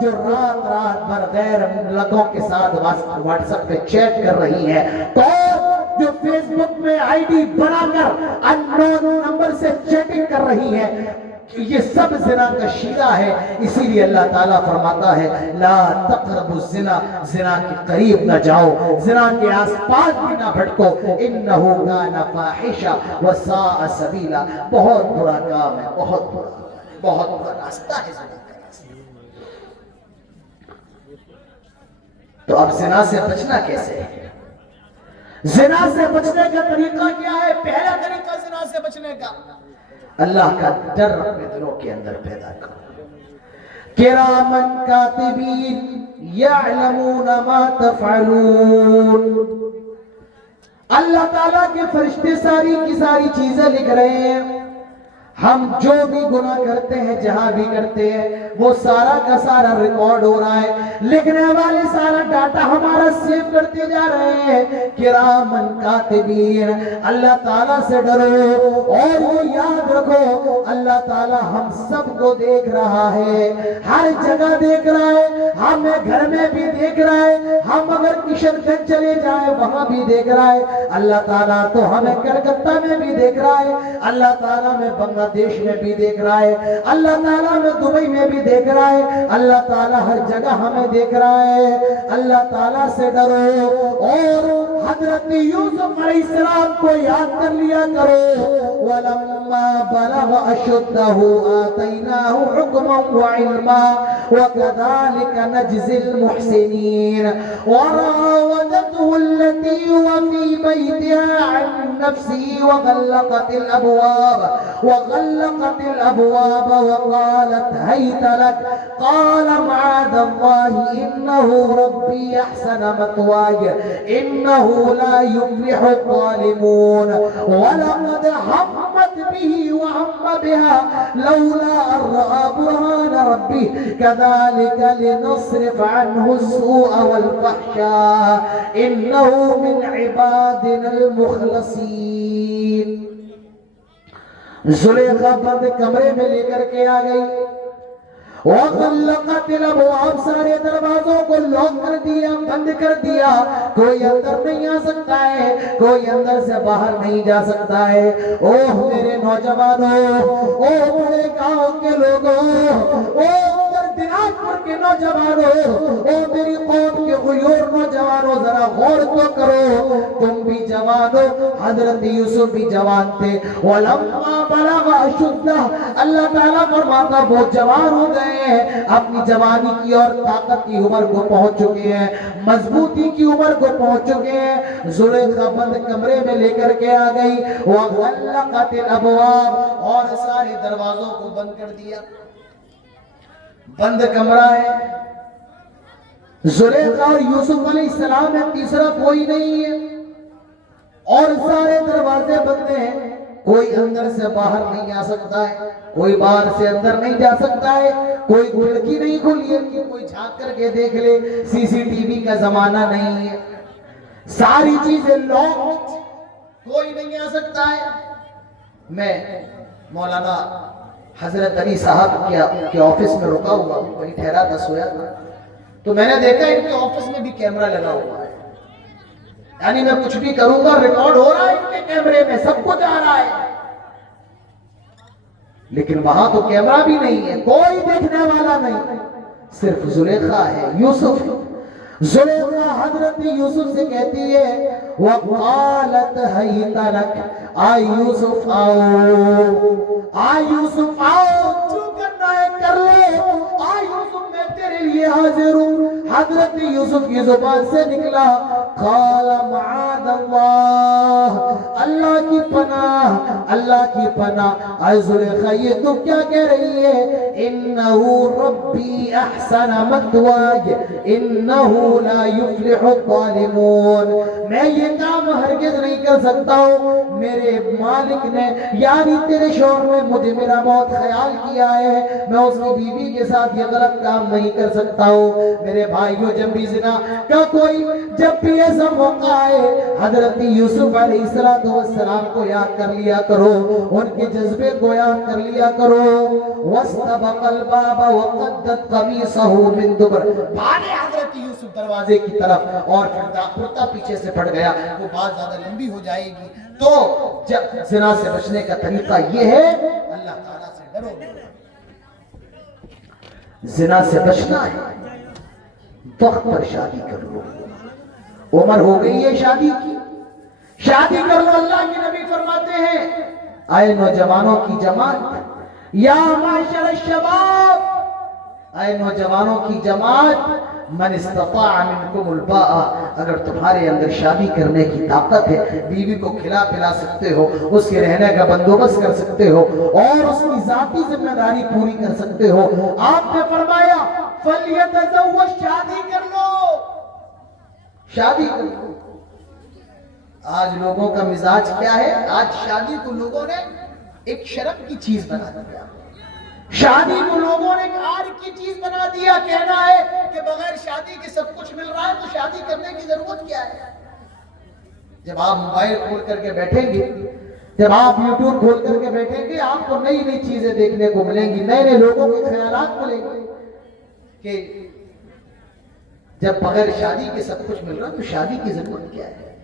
جو رات بھر غیر لگوں کے ساتھ واٹس ایپ پہ چیٹ کر رہی ہے، جو فیس بک میں آئی ڈی بنا کر اننون نمبر سے چیٹنگ کر رہی ہے، یہ سب زنا کا شیرہ ہے۔ اسی لیے اللہ تعالیٰ فرماتا ہے لا تقربوا الزنا، زنا کے قریب نہ جاؤ، زنا کے آس پاس بھی نہ بھٹکو، انہ کان فاحشہ وساء سبیلا، بہت برا کام ہے، بہت برا راستہ ہے زنا کا راستہ۔ تو اب زنا سے بچنا کیسے ہے؟ زنا سے بچنے کا طریقہ کیا ہے؟ پہلا طریقہ زنا سے بچنے کا، اللہ کا ڈر اپنے دلوں کے اندر پیدا کرو۔ کرامن کاتبین یعلمون ما تفعلون، اللہ تعالیٰ کے فرشتے ساری کی ساری چیزیں لکھ رہے ہیں۔ ہم جو بھی گناہ کرتے ہیں، جہاں بھی کرتے ہیں، وہ سارا کا سارا ریکارڈ ہو رہا ہے، لکھنے والے سارا ڈاٹا ہمارا سیو کرتے جا رہے ہیں۔ کرامن کاتبین، اللہ تعالیٰ سے ڈرو اور وہ یاد رکھو اللہ تعالیٰ ہم سب کو دیکھ رہا ہے، ہر جگہ دیکھ رہا ہے، ہمیں گھر میں بھی دیکھ رہا ہے، ہم اگر کشن گنج چلے جائیں وہاں بھی دیکھ رہا ہے اللہ تعالیٰ، تو ہمیں کلکتہ میں بھی دیکھ رہا ہے اللہ تعالیٰ، میں بنگلہ دیش میں بھی دیکھ رہا ہے اللہ تعالیٰ، میں دبئی میں بھی دیکھ رہا ہے اللہ تعالیٰ، ہر جگہ ہمیں دیکھ رہا ہے۔ اللہ تعالیٰ سے ڈرو اور حضرت یوسف علیہ السلام کو یاد کر لیا کرو، وَلَمَّا بَلَغَ أَشُدَّهُ آتَيْنَاهُ حُكْمًا وَعِلْمًا وَكَذَلِكَ نَجْزِي الْمُحْسِنِينَ وَرَاوَدَتْهُ الَّتِي هُوَ فِي بَيْتِهَا عَن نَّفْسِهِ وَغَلَّقَتِ الْأَبْوَابَ وَقَالَتْ هَيْتَ لَكَ قَالَ مَعَاذَ اللَّهِ إِنَّهُ رَبِّي أَحْسَنَ مَثْوَايَ إِنَّهُ لَا يُفْلِحُ الظَّالِمُونَ وَلَقَدْ هَمَّتْ بِهِ وَهَمَّ بِهَا لَوْلَا أَن رَّأَىٰ بُرْهَانَ رَبِّهِ كَذَٰلِكَ لِنَصْرِفَ عَنْهُ السُّوءَ وَالْفَحْشَاءَ إِنَّهُ مِنْ عِبَادِنَا الْمُخْلَصِينَ۔ زلیخا بند کمرے میں لے کر کے آ گئی، وَغَلَّقَتِ الْأَبْوَابَ، سارے دروازوں کو لاک کر دیا، بند کر دیا، کوئی اندر نہیں آ سکتا ہے، کوئی اندر سے باہر نہیں جا سکتا ہے۔ اوہ میرے نوجوانوں، اوہ بڑے گاؤں کے لوگوں، اوہ دیناجپور کے نوجوانوں، اوہ میری قوم کے الغیور نوجوانوں ذرا غور تو کرو، تم بھی جوان ہو، حضرت یوسف بھی جوان تھے۔ وَلَمَّا بَلَغَ أَشُدَّهُ، اللہ تعالیٰ فرماتا وہ جوان ہو گئے ہیں، اپنی جوانی کی اور طاقت کی عمر کو پہنچ چکے ہیں، مضبوطی کی عمر کو پہنچ چکے ہیں۔ زلیخا بند کمرے میں لے کر کے آ گئی، وَغَلَّقَتِ الْأَبْوَابَ، اور سارے دروازوں کو بند کر دیا۔ بند کمرہ ہے، زلیخا اور یوسف علیہ السلام ہے، تیسرا کوئی نہیں ہے، اور سارے دروازے بند ہیں، کوئی اندر سے باہر نہیں آ سکتا ہے، کوئی باہر سے اندر نہیں جا سکتا ہے، کوئی کھڑکی نہیں کھلی ہے کہ کوئی جھانک کر کے دیکھ لے، سی سی ٹی وی کا زمانہ نہیں ہے، ساری چیزیں لاک، کوئی نہیں آ سکتا ہے۔ میں مولانا حضرت علی صاحب کے آفس میں رکا ہوا، وہیں ٹھہرا تھا، سویا تھا، تو میں نے دیکھا ان کے آفس میں بھی کیمرہ لگا ہوا ہے، یعنی میں کچھ بھی کروں گا ریکارڈ ہو رہا ہے ان کے کیمرے میں، سب کچھ آ رہا ہے، لیکن وہاں تو کیمرہ بھی نہیں ہے، کوئی دیکھنے والا نہیں، صرف زلیخا ہے، یوسف۔ زلیخا حضرت یوسف سے کہتی ہے وَقَالَتْ حَيْتَ لَكَ، آئے یوسف آؤ، آئے یوسف آؤ، جو کرنا ہے کر لے، آئے یوسف میں تیرے لیے حاضر ہوں۔ حضرت یوسف کی زبان سے نکلا قال معاذ اللہ، اللہ کی پناہ، اللہ کی پناہ۔ آئے زلیخا یہ تو کیا کہہ رہی ہے؟ انہو ربی احسن مثواي انہو لا یفلح الظالمون، میں یہ کام ہرگز نہیں کر سکتا ہوں، میرے مالک نے یعنی تیرے شوہر نے مجھے میرا بہت خیال کیا ہے، میں اس کی بیوی کے ساتھ یہ غلط کام نہیں کر سکتا ہوں۔ میرے بھائیو جب بھی زنا کا کوئی جب بھی ایسا موقع آئے، حضرت یوسف علیہ السلام کو یاد کر لیا کرو، ان کے جذبے کو یاد کر لیا کرو۔ وَاسْتَبَقَ الْبَابَ وَقَدَّتْ قَمِيصَهُ مِن دُبُرٍ، بھاگے حضرت یوسف دروازے کی طرف، اور کرتا پیچھے سے پھٹ گیا، وہ بات زیادہ لمبی ہو جائے گی۔ تو جب زنا سے بچنے کا طریقہ یہ ہے اللہ تعالیٰ سے ڈرو، زنا سے بچنا ہے، وقت پر شادی کر لو، عمر ہو گئی ہے شادی کی، شادی کر لو۔ اللہ کے نبی فرماتے ہیں اے نوجوانوں کی جماعت، یا معاشر الشباب، اے نوجوانوں کی جماعت، من استطاع منکم الباء، اگر تمہارے اندر شادی کرنے کی طاقت ہے، بیوی کو کھلا پلا سکتے ہو، اس کے رہنے کا بندوبست کر سکتے ہو، اور اس کی ذاتی ذمہ داری پوری کر سکتے ہو، آپ نے فرمایا فَلْيَتَزَوَّجْ، شادی کر لو، شادی کر لو۔ آج لوگوں کا مزاج کیا ہے؟ آج شادی کو لوگوں نے ایک شرم کی چیز بنا دیا، شادی کو لوگوں نے ایک آر کی چیز بنا دیا، کہنا ہے کہ بغیر شادی کے سب کچھ مل رہا ہے تو شادی کرنے کی ضرورت کیا ہے؟ جب آپ موبائل کھول کر کے بیٹھیں گے، جب آپ یوٹیوب کھول کر کے بیٹھیں گے، آپ کو نئی نئی چیزیں دیکھنے کو ملیں گی، نئے نئے لوگوں کے خیالات ملیں گے کہ جب بغیر شادی کے سب کچھ مل رہا ہے تو شادی کی ضرورت کیا ہے؟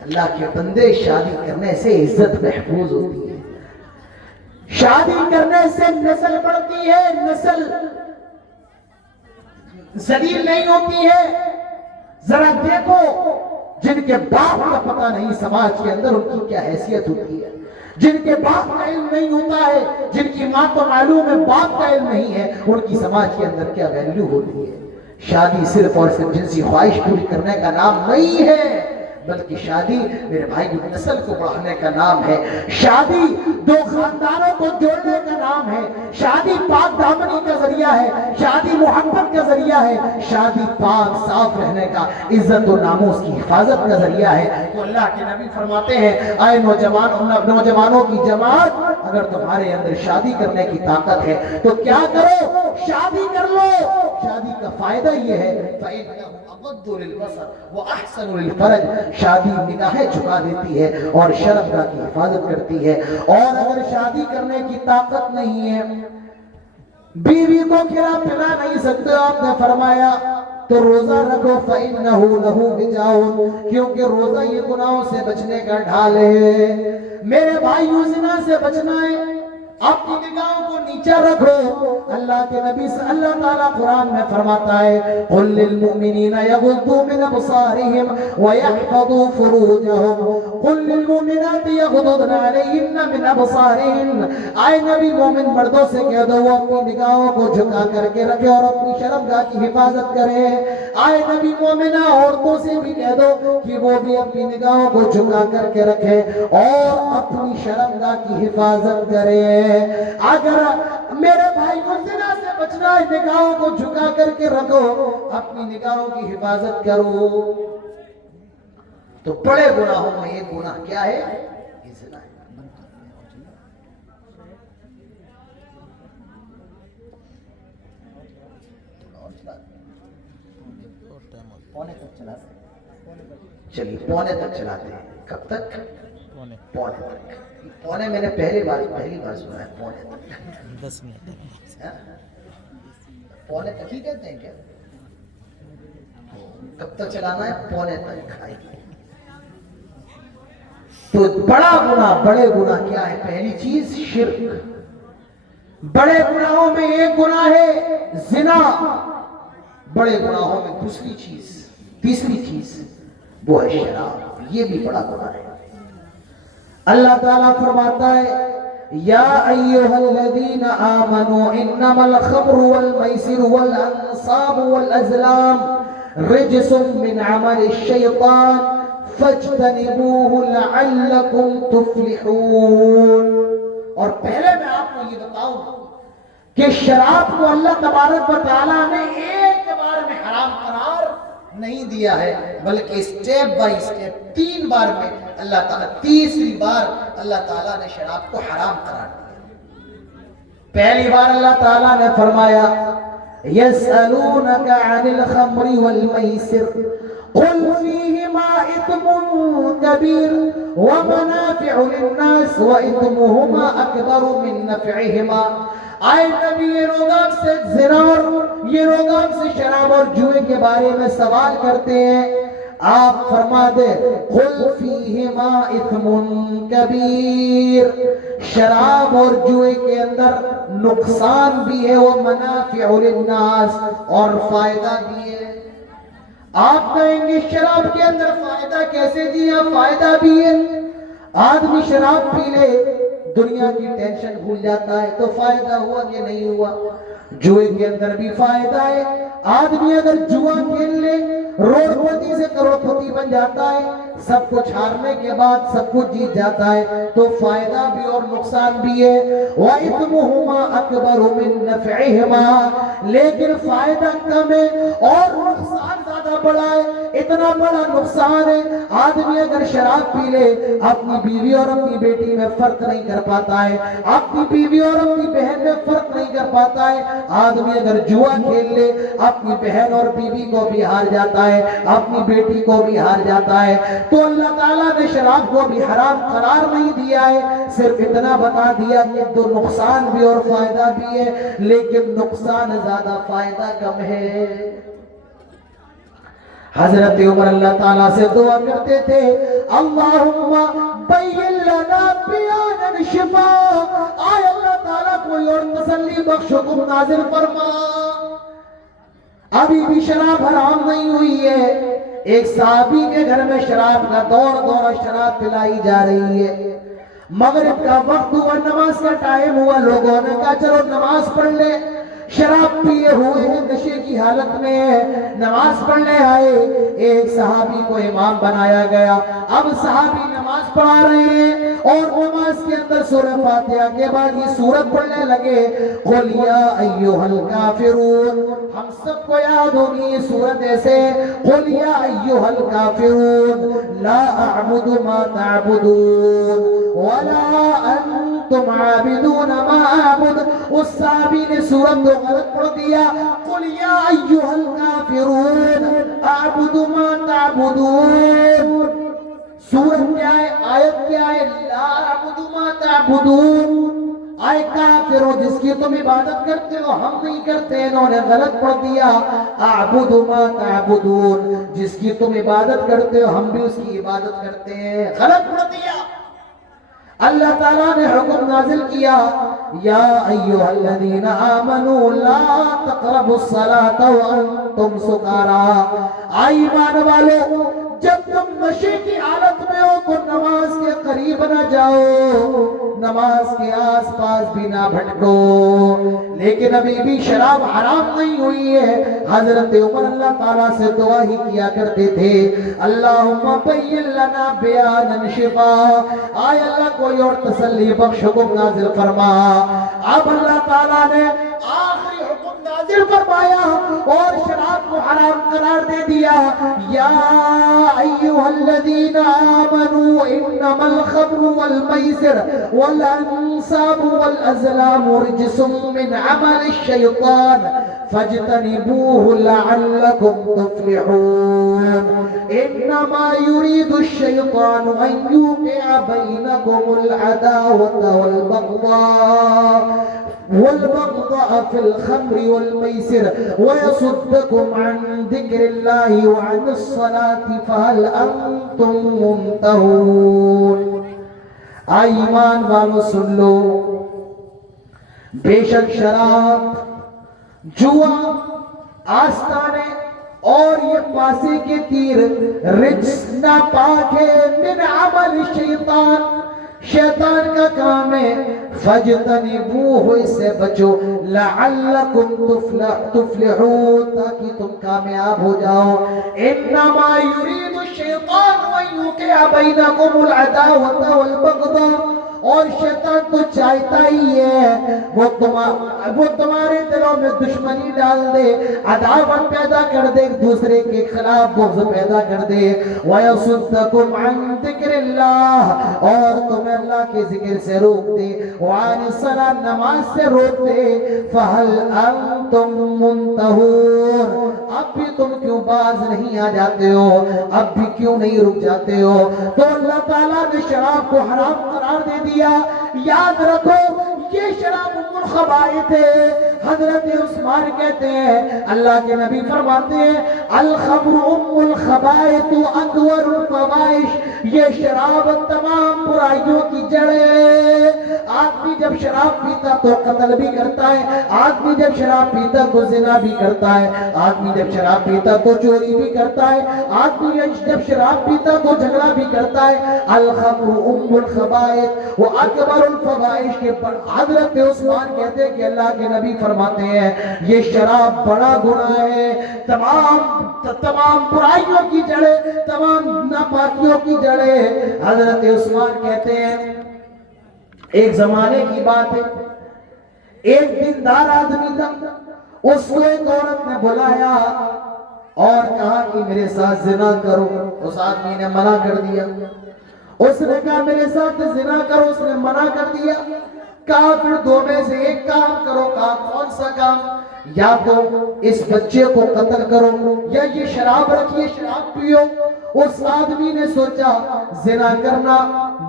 اللہ کے بندے، شادی کرنے سے عزت محفوظ ہوتی ہے، شادی کرنے سے نسل بڑھتی ہے، نسل ذلیل نہیں ہوتی ہے۔ ذرا دیکھو جن کے باپ کا پتہ نہیں سماج کے اندر ان کی کیا حیثیت ہوتی ہے، جن کے باپ کا علم نہیں ہوتا ہے، جن کی ماں کو معلوم ہے باپ کا علم نہیں ہے، ان کی سماج کے اندر کیا ویلیو ہوتی ہے۔ شادی صرف اور صرف جنسی خواہش پوری کرنے کا نام نہیں ہے، بلکہ شادی میرے بھائی کی نسل کو بڑھانے کا نام ہے، شادی دو خاندانوں کو جوڑنے کا نام ہے، شادی پاک دامنی کا ذریعہ ہے، شادی محبت کا ذریعہ ہے، شادی پاک صاف رہنے کا، عزت و ناموس کی حفاظت کا ذریعہ ہے۔ تو اللہ کے نبی فرماتے ہیں اے نوجوانوں کی جماعت، اگر تمہارے اندر شادی کرنے کی طاقت ہے تو کیا کرو؟ شادی کر لو۔ شادی کا فائدہ یہ ہے فَإِنَّهُ أَغَضُّ لِلْبَصَرِ وَأَحْسَنُ لِلْفَرْجِ، شادی نگاہیں جھکا دیتی ہے اور شرمگاہ کی حفاظت کرتی ہے۔ اور اگر شادی کرنے کی طاقت نہیں ہے، بیوی کو کھلا پلا نہیں سکتے، آپ نے فرمایا تو روزہ رکھو فَإِنَّهُ لَهُ وِجَاءٌ، کیونکہ روزہ یہ گناہوں سے بچنے کا ڈھال ہے۔ میرے بھائیوں، زنا سے بچنا ہے، اپنی نگاہوں کو نیچا رکھو۔ اللہ کے نبی سے اللہ تعالیٰ قرآن میں فرماتا ہے قُلْ لِلْمُؤْمِنِينَ يَغُضُّوا مِنْ أَبْصَارِهِمْ وَيَحْفَظُوا فُرُوجَهُمْ قُلْ لِلْمُؤْمِنَاتِ يَغْضُضْنَ عَلَيْهِنَّ مِنْ أَبْصَارِهِنَّ۔ اے نبی مومن مردوں سے کہہ دو وہ اپنی نگاہوں کو جھکا کر کے رکھے اور اپنی شرمگاہ کی حفاظت کرے۔ اے نبی مومنہ عورتوں سے بھی کہہ دو کہ وہ بھی اپنی نگاہوں کو جھکا کر کے رکھے اور اپنی شرمگاہ کی حفاظت کرے۔ اگر میرے بھائی کو زنا سے بچنا ہے نگاہوں کو جھکا کر کے رکھو، اپنی نگاہوں کی حفاظت کرو۔ تو بڑے گناہوں میں ایک گناہ کیا ہے؟ یہ زنا ہے۔ پونے تک چلاتے ہیں، چلیے پونے تک چلاتے ہیں۔ کب تک؟ پونے تک۔ پونے میں نے پہلی بار سنا ہے، پونے تک 10 منٹ۔ پونے تک ہی کہتے ہیں کیا؟ کب تک چلانا ہے؟ پونے تک۔ تو بڑا گناہ، بڑے گناہ کیا ہے؟ پہلی چیز شرک۔ بڑے گناہوں میں ایک گناہ ہے زنا، بڑے گناہوں میں دوسری چیز، تیسری چیز وہ ہے شراب، یہ بھی بڑا گناہ ہے۔ اللہ تعالیٰ فرماتا ہے یا ایہا الذین آمنوا انما الخمر والمیسر والانصاب والازلام رجس من عمل الشیطان فاجتنبوه لعلکم تفلحون۔ اور پہلے میں آپ کو یہ بتاؤں کہ شراب کو اللہ تبارک و تعالیٰ نے ایک بار میں حرام قرار نہیں دیا ہے، بلکہ سٹیپ بائی سٹیپ 3 بار میں اللہ تعالیٰ، تیسری بار اللہ تعالیٰ نے شراب کو حرام قرار دیا۔ پہلی بار اللہ تعالیٰ نے فرمایا يَسْأَلُونَكَ عَنِ الْخَمْرِ وَالْمَيْسِرِ قُلْ فِيهِمَا إِثْمٌ كَبِيرٌ وَمَنَافِعُ لِلنَّاسِ وَإِثْمُهُمَا أَكْبَرُ مِن نَّفْعِهِمَا۔ آئے نبی یہ لوگ آپ سے زنا اور یہ لوگ آپ سے شراب اور جوئے کے بارے میں سوال کرتے ہیں، آپ فرما دے قُلْ فِيهِمَا إِثْمٌ كَبِيرٌ، شراب اور جوئے کے اندر نقصان بھی ہے، وَمَنَافِعُ لِلنَّاسِ اور فائدہ بھی ہے۔ آپ کہیں گے شراب کے اندر فائدہ کیسے دیا؟ فائدہ بھی ہے، آدمی شراب پی لے دنیا کی ٹینشن بھول جاتا ہے، تو فائدہ ہوا کہ نہیں ہوا؟ جوئے کے اندر بھی فائدہ ہے، آدمی اگر جوا کھیل لے روڑ پتی سے کروڑپتی بن جاتا ہے، سب کچھ ہارنے کے بعد سب کچھ جیت جاتا ہے، تو فائدہ بھی اور نقصان بھی ہے۔ وَإِثْمُهُمَا أَكْبَرُ مِن نَّفْعِهِمَا، لیکن فائدہ کم ہے اور نقصان زیادہ بڑا ہے۔ اتنا بڑا نقصان ہے، آدمی اگر شراب پی لے اپنی بیوی اور اپنی بیٹی میں فرق نہیں کر پاتا ہے، اپنی بیوی اور اپنی بہن میں فرق نہیں کر پاتا ہے، آدمی اگر جوا کھیل لے اپنی بہن اور بیوی کو بھی ہار جاتا ہے، اپنی بیٹی کو بھی ہار جاتا ہے، تو اللہ تعالیٰ نے شراب کو بھی حرام قرار نہیں دیا ہے، صرف اتنا بتا دیا کہ تو نقصان بھی اور فائدہ بھی ہے، لیکن نقصان زیادہ فائدہ کم ہے۔ حضرت عمر اللہ تعالیٰ سے دعا کرتے تھے اللہم بین لنا بیانا شفا، آئے اللہ تعالیٰ کوئی اور تسلی بخش حکم نازل فرما۔ ابھی بھی شراب حرام نہیں ہوئی ہے، ایک صحابی کے گھر میں شراب کا دور شراب پلائی جا رہی ہے، مغرب کا وقت ہوا، نماز کا ٹائم ہوا، لوگوں نے کہا چلو نماز پڑھ لے، شراب پیے ہوئے نشے کی حالت میں نماز پڑھنے آئے، ایک صحابی کو امام بنایا گیا، اب صحابی نماز پڑھا رہے ہیں اور نماز کے اندر سورہ فاتحہ کے بعد یہ سورت پڑھنے لگے قُلْ يَا أَيُّهَا الْكَافِرُونَ، ہم سب کو یاد ہوگی یہ سورت ایسے قُلْ يَا أَيُّهَا الْكَافِرُونَ لَا أَعْبُدُ مَا تَعْبُدُونَ وَلَا أَنْتُمْ عَابِدُونَ مَا أَعْبُدُ۔ اس صحابی نے سورت کو غلط پڑھ دیا، قُلْ يَا أَيُّهَا الْكَافِرُونَ أَعْبُدُ مَا تَعْبُدُونَ۔ سورت کیا ہے؟ آیت کیا ہے؟ لا أَعْبُدُ مَا تَعْبُدُونَ۔ آئے کافرو جس کی تم عبادت کرتے ہو ہم نہیں کرتے، انہوں نے غلط پڑھ دیا اعبد ما تعبدون، جس کی تم عبادت کرتے ہو ہم بھی اس کی عبادت کرتے ہیں، غلط پڑھ دیا۔ اللہ تعالیٰ نے حکم نازل کیا یا ایھا الذین آمنوا لا تقربوا الصلاة وانتم سکارا، ایمان والو جب تم نشے کی حالت میں ہو تو نماز کے قریب نہ جاؤ، نماز کے آس پاس بھی نہ بھٹکو۔ لیکن ابھی بھی شراب حرام نہیں ہوئی ہے۔ حضرت عمر اللہ تعالیٰ سے دعا ہی کیا کرتے تھے، اللہم بین لنا بیانا شفا، آئے اللہ کوئی اور تسلی بخش حکم نازل فرما۔ اب اللہ تعالیٰ نے آخری حکم نازل فرمایا اور شراب کو حرام قرار دے دیا، یا ایھا الذین آمنوا انما الخمر والمیسر والانصاب والازلام رجس من عمل الشیطان فاجتنبوه لعلکم تفلحون، انما يريد الشیطان ان یوقع بینکم العداوة والبغضاء في الخمر والميسر ويصدكم عن ذكر الله وعن الصلاة فهل أنتم منتهون۔ ایمان والو سن لو، بے شک شراب، جوا، آستانے اور یہ پاسے کے تیر رجس ناپاک ہے، من عمل الشیطان، شیطان کا کام ہے، فَاجْتَنِبُوهُ، اس سے بچو، لَعَلَّكُمْ تُفْلِحُونَ، تاکہ تم کامیاب ہو جاؤ۔ إِنَّمَا يُرِيدُ الشَّيْطَانُ أَن يُوقِعَ بَيْنَكُمُ الْعَدَاوَةَ وَالْبَغْضَاءَ، اور شیطان تو چاہتا ہی ہے وہ تمہارے دلوں میں دشمنی ڈال دے، عداوت پیدا کر دے، ایک دوسرے کے خلاف بغض پیدا کر دے، وَيَصُدَّكُمْ عَن ذِكْرِ اللَّهِ، اور تمہیں اللہ کے ذکر سے روک دے، وَعَنِ الصَّلَاةِ، نماز سے روک دے، فَهَلْ أَنْتُمْ مُنْتَهُونَ، اب بھی تم کیوں باز نہیں آ جاتے ہو، اب بھی کیوں نہیں رک جاتے ہو؟ تو اللہ تعالیٰ نے شراب کو حرام قرار دے دیا۔ یاد رکھو یہ شراب ام الخبائث ہے۔ حضرت عثمان کہتے ہیں، اللہ کے نبی فرماتے ہیں، الخمر ام الخبائث ادور الفواحش، یہ شراب تمام برائیوں کی جڑ ہے۔ آدمی جب شراب پیتا تو قتل بھی کرتا ہے، آدمی جب شراب پیتا تو زنا بھی کرتا ہے، آدمی جب شراب پیتا تو چوری بھی کرتا ہے، آدمی جب شراب پیتا تو جھگڑا بھی کرتا ہے۔ الخمر ام الخبائث وہ اکبر الفواحش کے پر حضرت عثمان کہتے ہیں کہ اللہ کے نبی فرماتے ہیں یہ شراب بڑا گناہ ہے، تمام برائیوں کی جڑیں، تمام ناپاکیوں کی جڑیں۔ حضرت عثمان کہتے ہیں ایک زمانے کی بات ہے، ایک دیندار آدمی تھا، اس کو ایک عورت نے بلایا اور کہا کہ میرے ساتھ زنا کرو۔ اس آدمی نے منع کر دیا۔ اس نے کہا میرے ساتھ زنا کرو، اس نے منع کر دیا۔ کہا پھر دو میں سے ایک کام کرو۔ کہا کون سا کام؟ یا تو اس بچے کو قتل کرو یا یہ شراب رکھیے، شراب پیو۔ اس آدمی نے سوچا زنا کرنا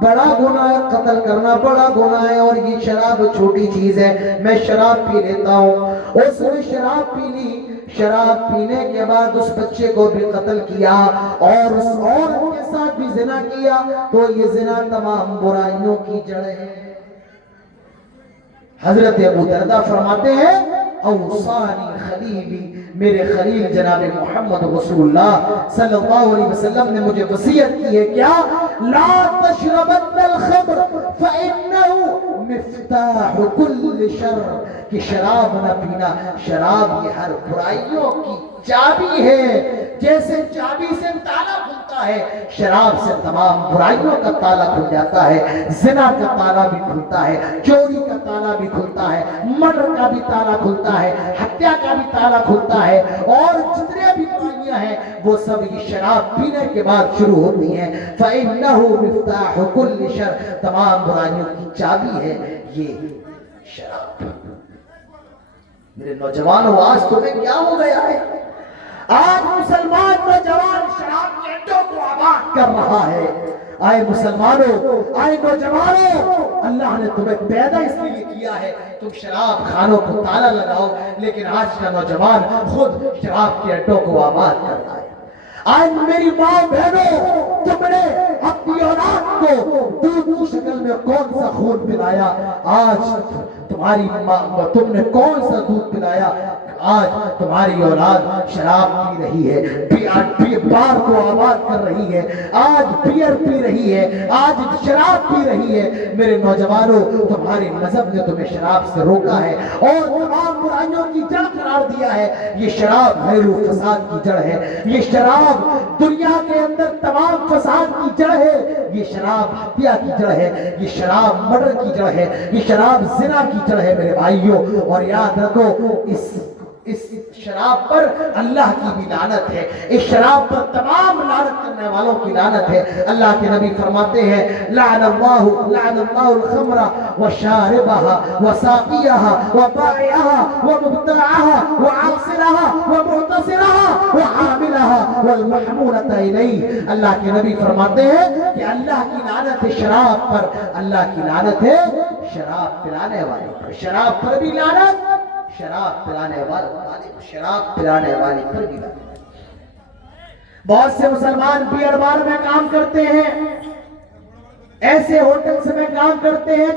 بڑا گناہ ہے، قتل کرنا بڑا گناہ ہے، اور یہ شراب چھوٹی چیز ہے، میں شراب پی لیتا ہوں۔ اس نے شراب پی لی۔ شراب پینے کے بعد اس بچے کو بھی قتل کیا اور اس عورت کے ساتھ بھی زنا کیا، تو یہ زنا تمام برائیوں کی جڑ ہے۔ حضرت ابو درداء فرماتے ہیں اوصانی خلیلی، میرے خلیل جناب محمد رسول اللہ صلی اللہ علیہ وسلم نے مجھے وصیت کی ہے، کیا؟ لا تشربن الخمر فإنه مفتاح كل شر، کہ شراب نہ پینا، شراب یہ ہر برائیوں کی چابی ہے۔ جیسے چابی سے تالا کھلتا ہے، شراب سے تمام برائیوں کا تالا کھل جاتا ہے۔ زنا کا تالا بھی کھلتا ہے، چوری کا تالا بھی کھلتا ہے، مرڈر کا بھی تالا کھلتا ہے، ہتیا کا بھی تالا کھلتا ہے، اور جتنے بھی برائیاں ہیں وہ سب یہ شراب پینے کے بعد شروع ہوتی ہیں۔ فَإِنَّهُ مِفْتَاحُ كُلِّ شَرٍ، تمام برائیوں کی چابی ہے یہ شراب۔ میرے نوجوانوں آج تمہیں کیا ہو گیا ہے؟ آج مسلمان نوجوان شراب کے اڈوں کو آباد کر رہا ہے۔ آئے مسلمانوں، آئے نوجوانوں، اللہ نے تمہیں پیدا اس لیے کیا ہے تم شراب خانوں کو تالا لگاؤ، لیکن آج کا نوجوان خود شراب کے اڈوں کو آباد کر رہا ہے۔ آج میری ماں بہنوں، تم نے اپنی اولاد کو دودھ کی شکل میں کون سا خون پلایا؟ آج تمہاری ماں، تم نے کون سا دودھ پلایا؟ آج تمہاری اولاد شراب پی رہی ہے، بار کو آباد کر رہی ہے، آج بیئر پی رہی ہے، آج شراب پی رہی ہے۔ میرے نوجوانوں، تمہارے مذہب نے تمہیں شراب سے روکا ہے اور تمام برائیوں کی جڑ قرار دیا ہے۔ یہ شراب گھریلو فساد کی جڑ ہے، یہ شراب دنیا کے اندر تمام فساد کی جڑ ہے، یہ شراب ہتیا کی جڑ ہے، یہ شراب مرڈر کی جڑ ہے، یہ شراب زنا کی جڑ ہے میرے بھائیوں۔ اور یاد رکھو، اس شراب پر اللہ کی بھی لعنت ہے، اس شراب پر تمام لعنت کرنے والوں کی لعنت ہے۔ اللہ کے نبی فرماتے ہیں لعن اللہ الخمر وشاربها وساقيها وبائعها ومبتاعها وعاصرها ومعتصرها وحاملها والمحمولة إليه۔ اللہ کے نبی فرماتے ہیں کہ اللہ کی لعنت ہے شراب پر، اللہ کی لعنت ہے شراب پلانے والے پر، شراب پر بھی لعنت، شراب پلانے والے پر بھی لعنت۔ بہت سے مسلمان بیئر بار میں کام کرتے ہیں، ایسے ہوٹلز میں کام کرتے ہیں